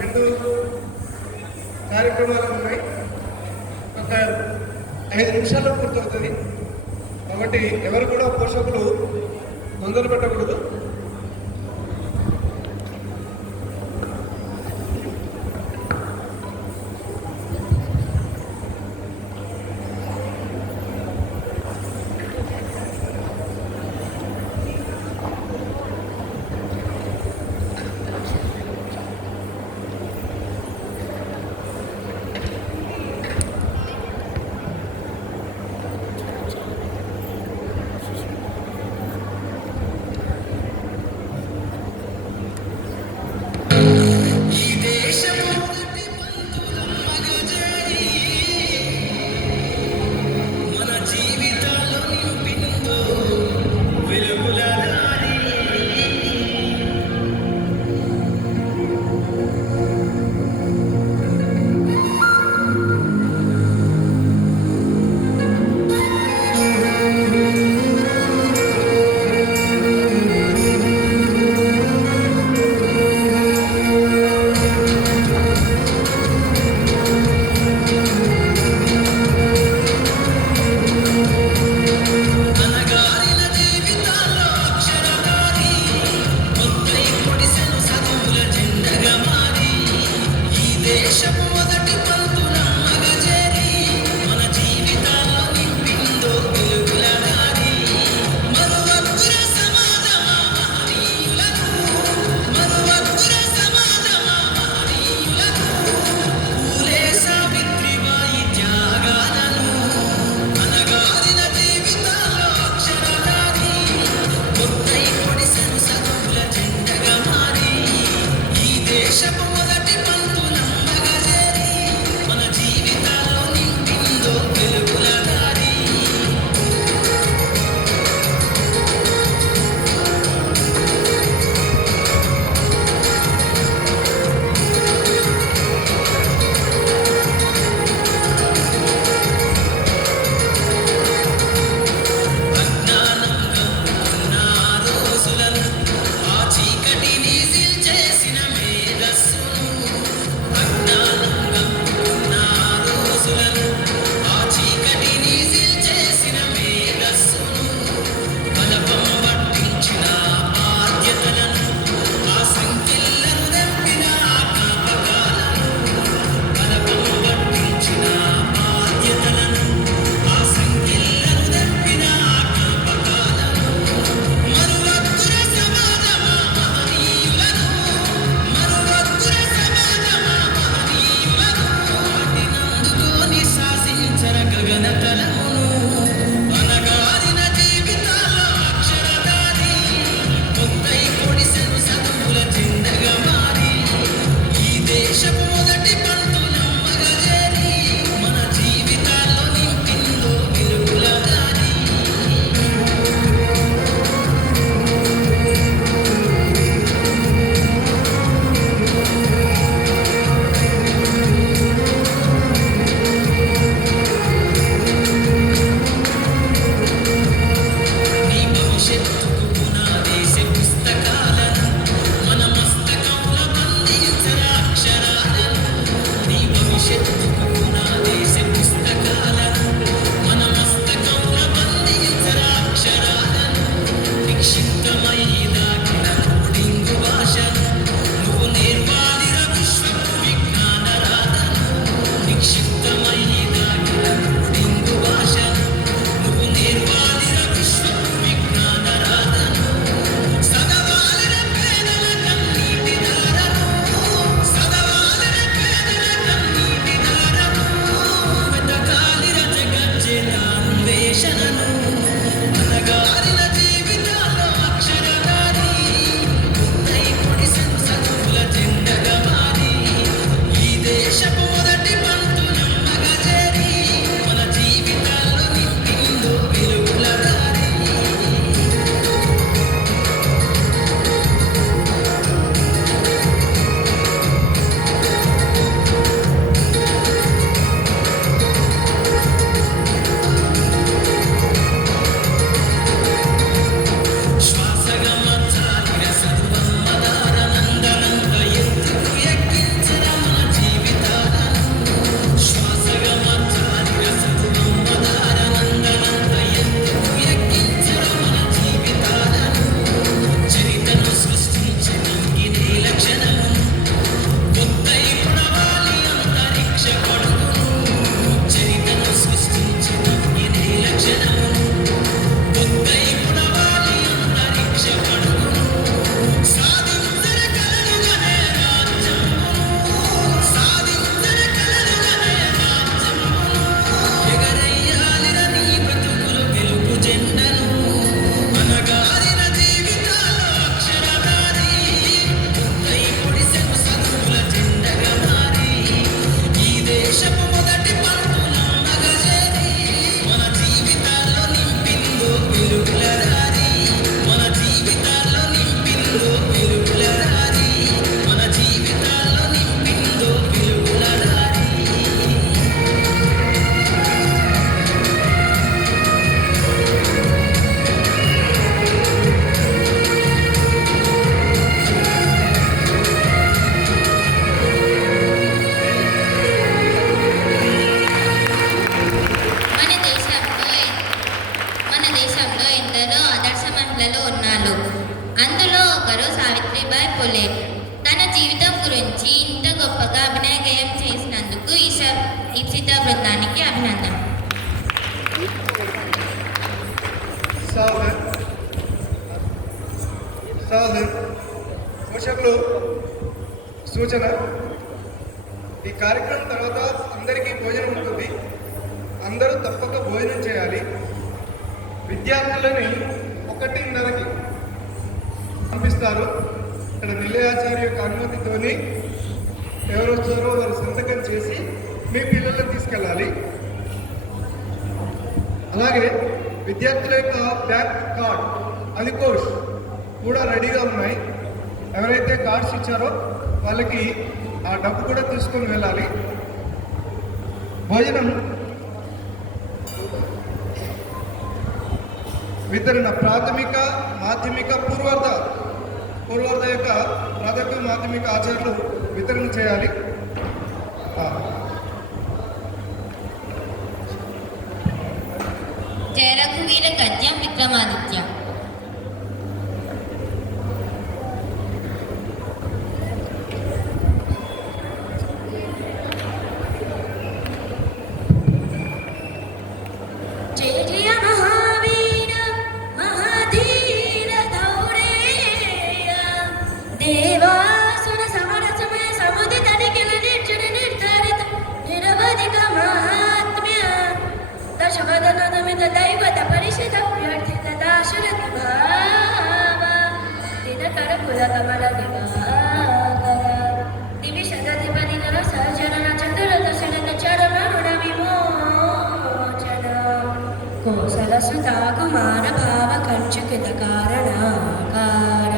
రెండు కార్యక్రమాలు ఉన్నాయి. ఒక 5 నిమిషాల్లో పూర్తవుతుంది. కాబట్టి ఎవరు కూడా పోషకులు తొందర పెట్టకూడదు. చీకటిని చేసిన మేధస్సు ఎవరు సావిత్రిబాయి పులే. తన జీవితం గురించి ఇంత గొప్పగా అభినయ గేయం చేసినందుకు ఈప్సిత బృందానికి అభినందన. పోషకులు సూచన: ఈ కార్యక్రమం తర్వాత అందరికీ భోజనం ఉంటుంది. అందరూ తప్పక భోజనం చేయాలి. విద్యార్థులని 1:30కి పంపిస్తారు. ఇక్కడ నిలయాచార్య యొక్క అనుమతితోని ఎవరు వచ్చారో వారు సంతకం చేసి మీ పిల్లలను తీసుకెళ్ళాలి. అలాగే విద్యార్థుల యొక్క బ్యాంక్ కార్డ్ అలికోష్ కూడా రెడీగా ఉన్నాయి. ఎవరైతే కార్డ్స్ ఇచ్చారో వాళ్ళకి ఆ డబ్బు కూడా తీసుకొని వెళ్ళాలి. భోజనం వితరణ ప్రాథమిక మాధ్యమిక పూర్వార్ధ యొక్క ప్రాథమిక మాధ్యమిక ఆచార్యులు వితరణ చేయాలి. జయరఘువీర గద్యం విక్రమాదిత్య. జయ జయ మహావీర మహాధీర దౌరేయ దేవాసుర సమర సమయ సముదిత నిఖిల నిర్జన నిర్ధారిత నిరవధిక మహాత్మ్య దశవదనమిత దైవత పరిషద వ్యర్థిత దాశరథి భావ దినకర కుల కమల దివాకర దివిషదధిపతిగణ సహచరణ చతురథ శరత చరమరుణ విమోచన కోసల సుతా కుమార భావ కంచుకిత కారణాకార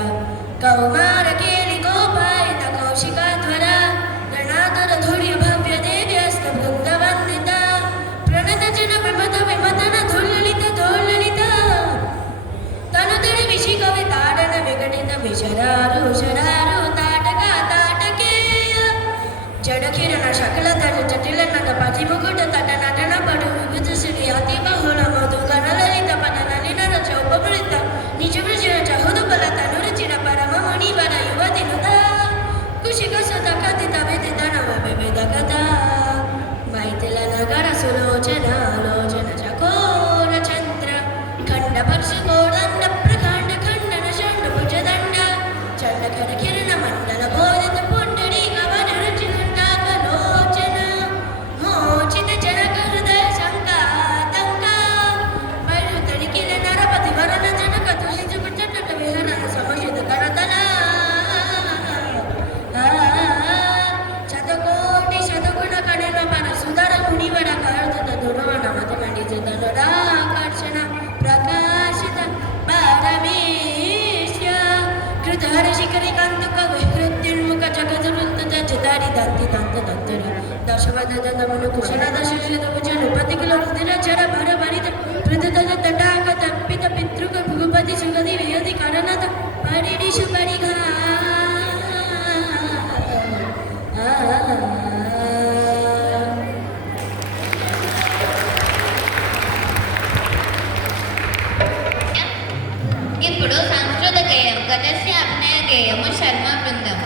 కౌమార కేలి గోపాయిత కౌశికాధ్వర గణాతుర ధుర్య భవ్య దేవ్యస్త బృందవందిత ప్రణత జన విమత విమతన ధుల్లలిత దోల్లలిత తనుతడి విషి కవి తాడన విఘటిత విశరారు శరారు తాటక తాటకేయ జడకిరణ శకల తట జటిల నట పతి ముకుట తట నటన పడు వివిధ శ్రీ అతి బహుళ మధు గణలలిత పద నలిన చౌపమృత నిజ వృజన చహుదు బల తనురుచిన పరమ మునివర యువతి నుత కుశిక సుత కథిత విదిత నవ వివిధ కథ మైథిల నగర సులోచన లోచన చకోర చంద్ర ఖండ పర్షు కోదండ ప్రఖండ ఖండన షండ భుజదండ చండకర కిరణ మండల బోధిత పుండరీ కవన రుచిదండాకలోచన మోచిత జనక హృదయ శంకాతంక పరిహృతడి కిర నరపతి వరణ జనక తుషిత చటక విహరణ సమషిత కరతల శతకోటి శతగుణ కణన పర సుధర మునివర కర్తత దురోణ మతి మండిత ధనురాకర్షణ ప్రకాశిత పారమేశ్య కృతహర శిఖరి కందుక విహృత్యున్ముఖ జగదురుంత చితారి దంతి దంత దంతర దశవద దమను కుశల దశశత భుజను పతికుల రుధిర చర భర భరిత పృథుత తటాక తప్పిత పితృక భూపతి సుగది వియది కరణత పరిడిషు పరిఘా ఇప్పుడు సంస్కృత గేయం గతస్య అభినయ గేయము శర్మ బృందం.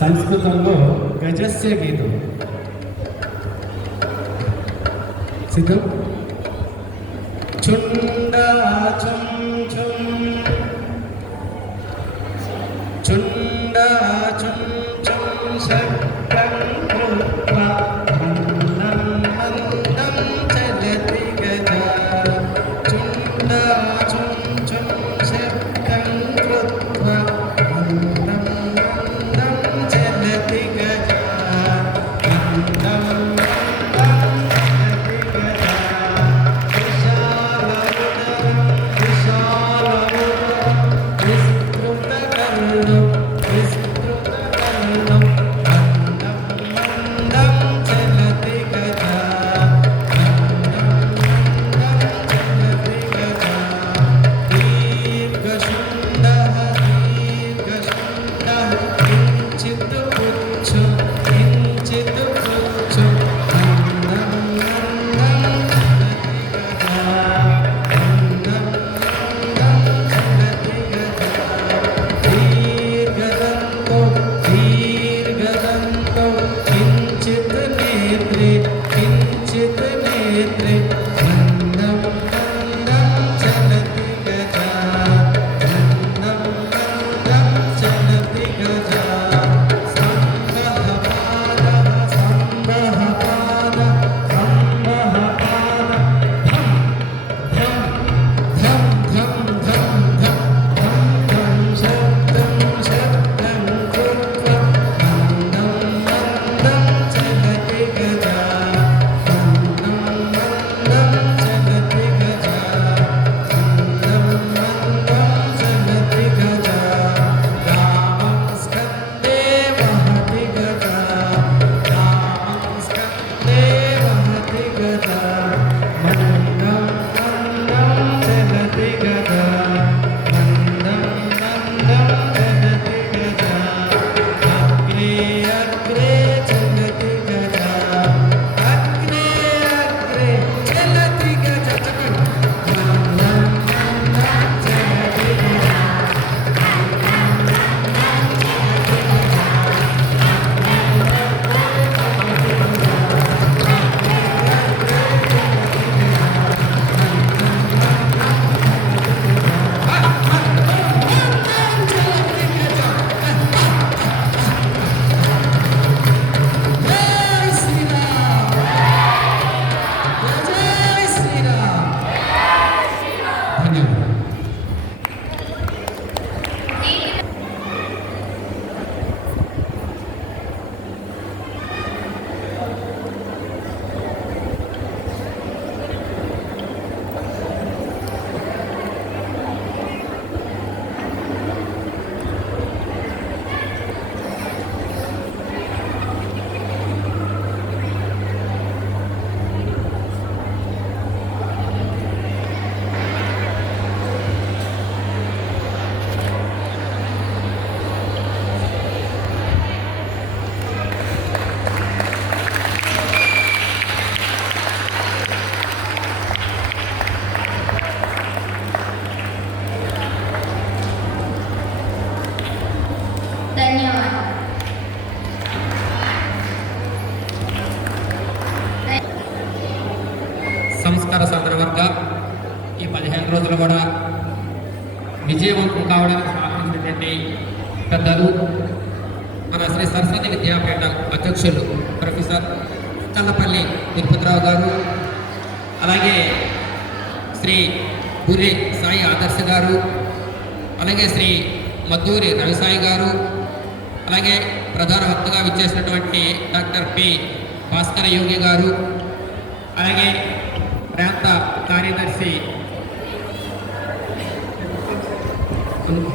సంస్కృతంలో గజస్య గీతం. సిద్ధం. చుండా చుం చుం చుండా చుం చుం శబ్దం కృత్వా మందం మందం చలతి గజా. చుండా చుం చుం శబ్దం కృత్వా మందం మందం చలతి గజా. మందం మందం చలతి గజా. విశాలముదరం విశాలముదరం విస్తృత ధన్యవాదాలు. సంస్కార సాధన వర్గ ఈ 15 రోజులు కూడా విజయవంతం కావడానికి సహకరించినటువంటి పెద్దలు మన శ్రీ సరస్వతి విద్యాపీఠ అధ్యక్షులు ప్రొఫెసర్ చల్లపల్లి తిరుపతిరావు గారు, అలాగే శ్రీ గురి సాయి ఆదర్శ గారు, అలాగే శ్రీ మద్దూరి రవిసాయి గారు, అలాగే ప్రధాన వక్తగా విచ్చేసినటువంటి డాక్టర్ పి భాస్కర యోగి గారు, అలాగే ప్రాంత కార్యదర్శి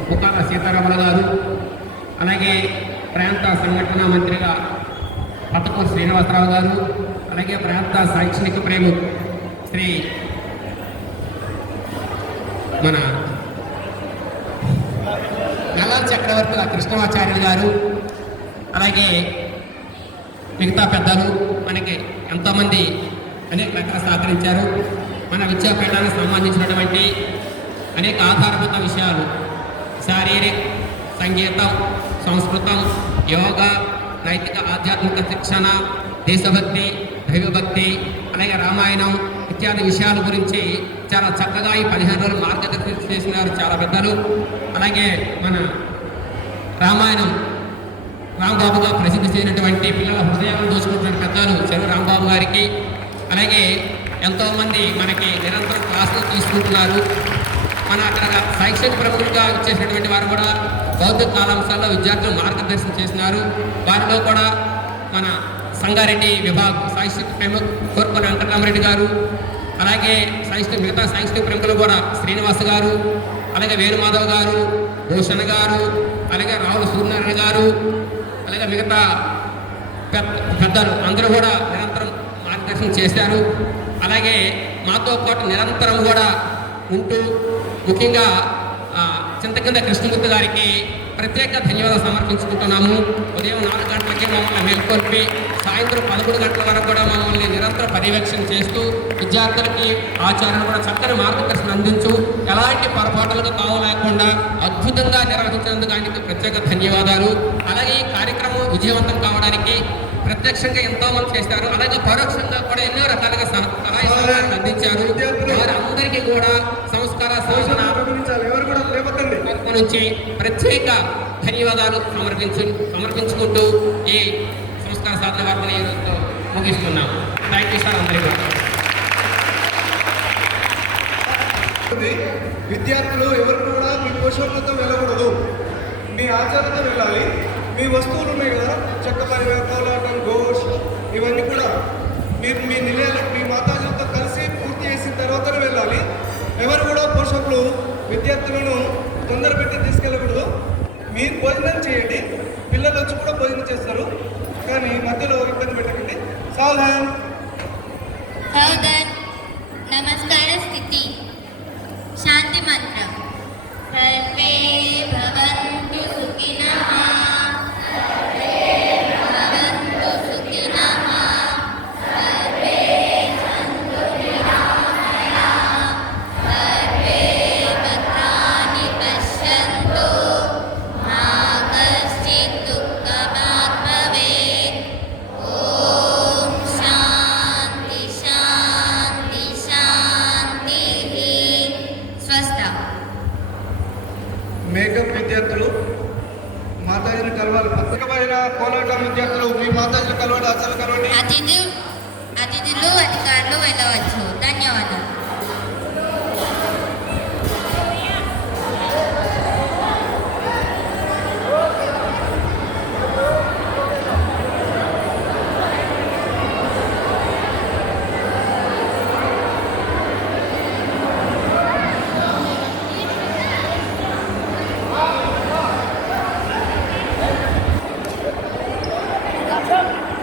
ముఖాల సీతారామల గారు, అలాగే ప్రాంత సంఘటన మంత్రిగా పట్టకూరు శ్రీనివాసరావు గారు, అలాగే ప్రాంత శైక్షణిక ప్రేమ శ్రీ మన నల్ల చక్రవర్తుల కృష్ణమాచార్యులు గారు, అలాగే మిగతా పెద్దలు మనకి ఎంతోమంది అనేక రకాల సహకరించారు. మన విద్యాపీఠానికి సంబంధించినటువంటి అనేక ఆధారభూత విషయాలు శారీరక, సంగీతం, సంస్కృతం, యోగా, నైతిక ఆధ్యాత్మిక శిక్షణ, దేశభక్తి, దైవభక్తి, అలాగే రామాయణం ఇత్యాది విషయాల గురించి చాలా చక్కగా ఈ 15 రోజులు మార్గదర్శనం చేసినారు చాలా పెద్దలు. అలాగే మన రామాయణం రాంబాబుగా ప్రసిద్ధి చేసినటువంటి పిల్లల హృదయాలను దోచుకుంటున్న పెద్దలు చెరువు రాంబాబు గారికి, అలాగే ఎంతోమంది మనకి నిరంతరం క్లాసులు తీసుకుంటున్నారు. మన అక్కడ శైక్షణిక ప్రముఖులుగా ఇచ్చేసినటువంటి వారు కూడా బౌద్ధ కాలాంశాల్లో విద్యార్థులు మార్గదర్శనం చేసినారు. వారిలో కూడా మన సంగారెడ్డి విభాగ్ శైక్షణిక ప్రముఖ కోర్పల వెంకటరామరెడ్డి గారు, అలాగే మిగతా శైక్షణిక ప్రముఖులు కూడా శ్రీనివాస్ గారు, అలాగే వేణుమాధవ్ గారు, భూషణ్ గారు, అలాగే రావుల సూర్యనారాయణ గారు, అలాగే మిగతా పెద్దలు అందరూ కూడా నిరంతరం మార్గదర్శనం చేశారు. అలాగే మాతో పాటు నిరంతరం కూడా ఉంటూ ముఖ్యంగా చింతకింద కృష్ణమూర్తి గారికి ప్రత్యేక ధన్యవాదాలు సమర్పించుకుంటున్నాము. ఉదయం 4 గంటలకి మమ్మల్ని మేల్కొల్పి సాయంత్రం 11 గంటల వరకు కూడా మమ్మల్ని నిరంతర పర్యవేక్షణ చేస్తూ విద్యార్థులకి ఆచారణ కూడా చక్కని మార్గదర్శనం అందించు ఎలాంటి పొరపాటులకు తావు లేకుండా అద్భుతంగా నిర్వహించినందుకు ఆయనకి ప్రత్యేక ధన్యవాదాలు. అలాగే ఈ కార్యక్రమం విజయవంతం కావడానికి ప్రత్యక్షంగా ఎంతోమంది చేశారు, అలాగే పరోక్షంగా కూడా ఎన్నో రకాలుగా సహాయ సహకారాలు అందించారు. వారందరికీ కూడా సంస్కార సాధన తరఫు నుంచి ప్రత్యేక ధన్యవాదాలు సమర్పించుకుంటూ ఈ సంస్కార సాధన వార్తని ముగిస్తున్నాం. థ్యాంక్ యూ సార్ అందరికీ. విద్యార్థులు ఎవరు కూడా మీ పోషకులతో వెళ్ళకూడదు, మీ ఆచారంతో వెళ్ళాలి. మీ వస్తువులు ఉన్నాయి కదా, చెక్క పరివేద, కోలాటం, ఘోష్, ఇవన్నీ కూడా మీరు మీ నిలయాలు మీ మాతాజీలతో కలిసి పూర్తి చేసిన తర్వాతనే వెళ్ళాలి. ఎవరు కూడా పోషకులు విద్యార్థులను తొందర పెట్టి తీసుకెళ్ళకూడదు. మీరు భోజనం చేయండి, పిల్లలు వచ్చి కూడా భోజనం చేస్తారు, కానీ మధ్యలో ఇబ్బంది పెట్టకండి. సావధాన్. సావధాన్. నమస్కార స్థితి. శాంతి మంత్రం. సర్వే భవంతు సుఖినః. భవంతు సుఖినః. సర్వే సంతు నిరామయాః. సర్వే భద్రాణి పశ్యంతు. మా కశ్చిత్ దుఃఖభాగ్ భవేత్. ఓం శాంతి శాంతి శాంతి. స్వస్థ. మేకప్ విద్యార్థులు మాతాజీని కలవాలి. పత్రికమైన కోలాటం విద్యార్థులు మీ మాతాజీని కలవండి, అసలు కలవండి. అతిథులు అధికారులు వెళ్ళవచ్చు. ధన్యవాదాలు.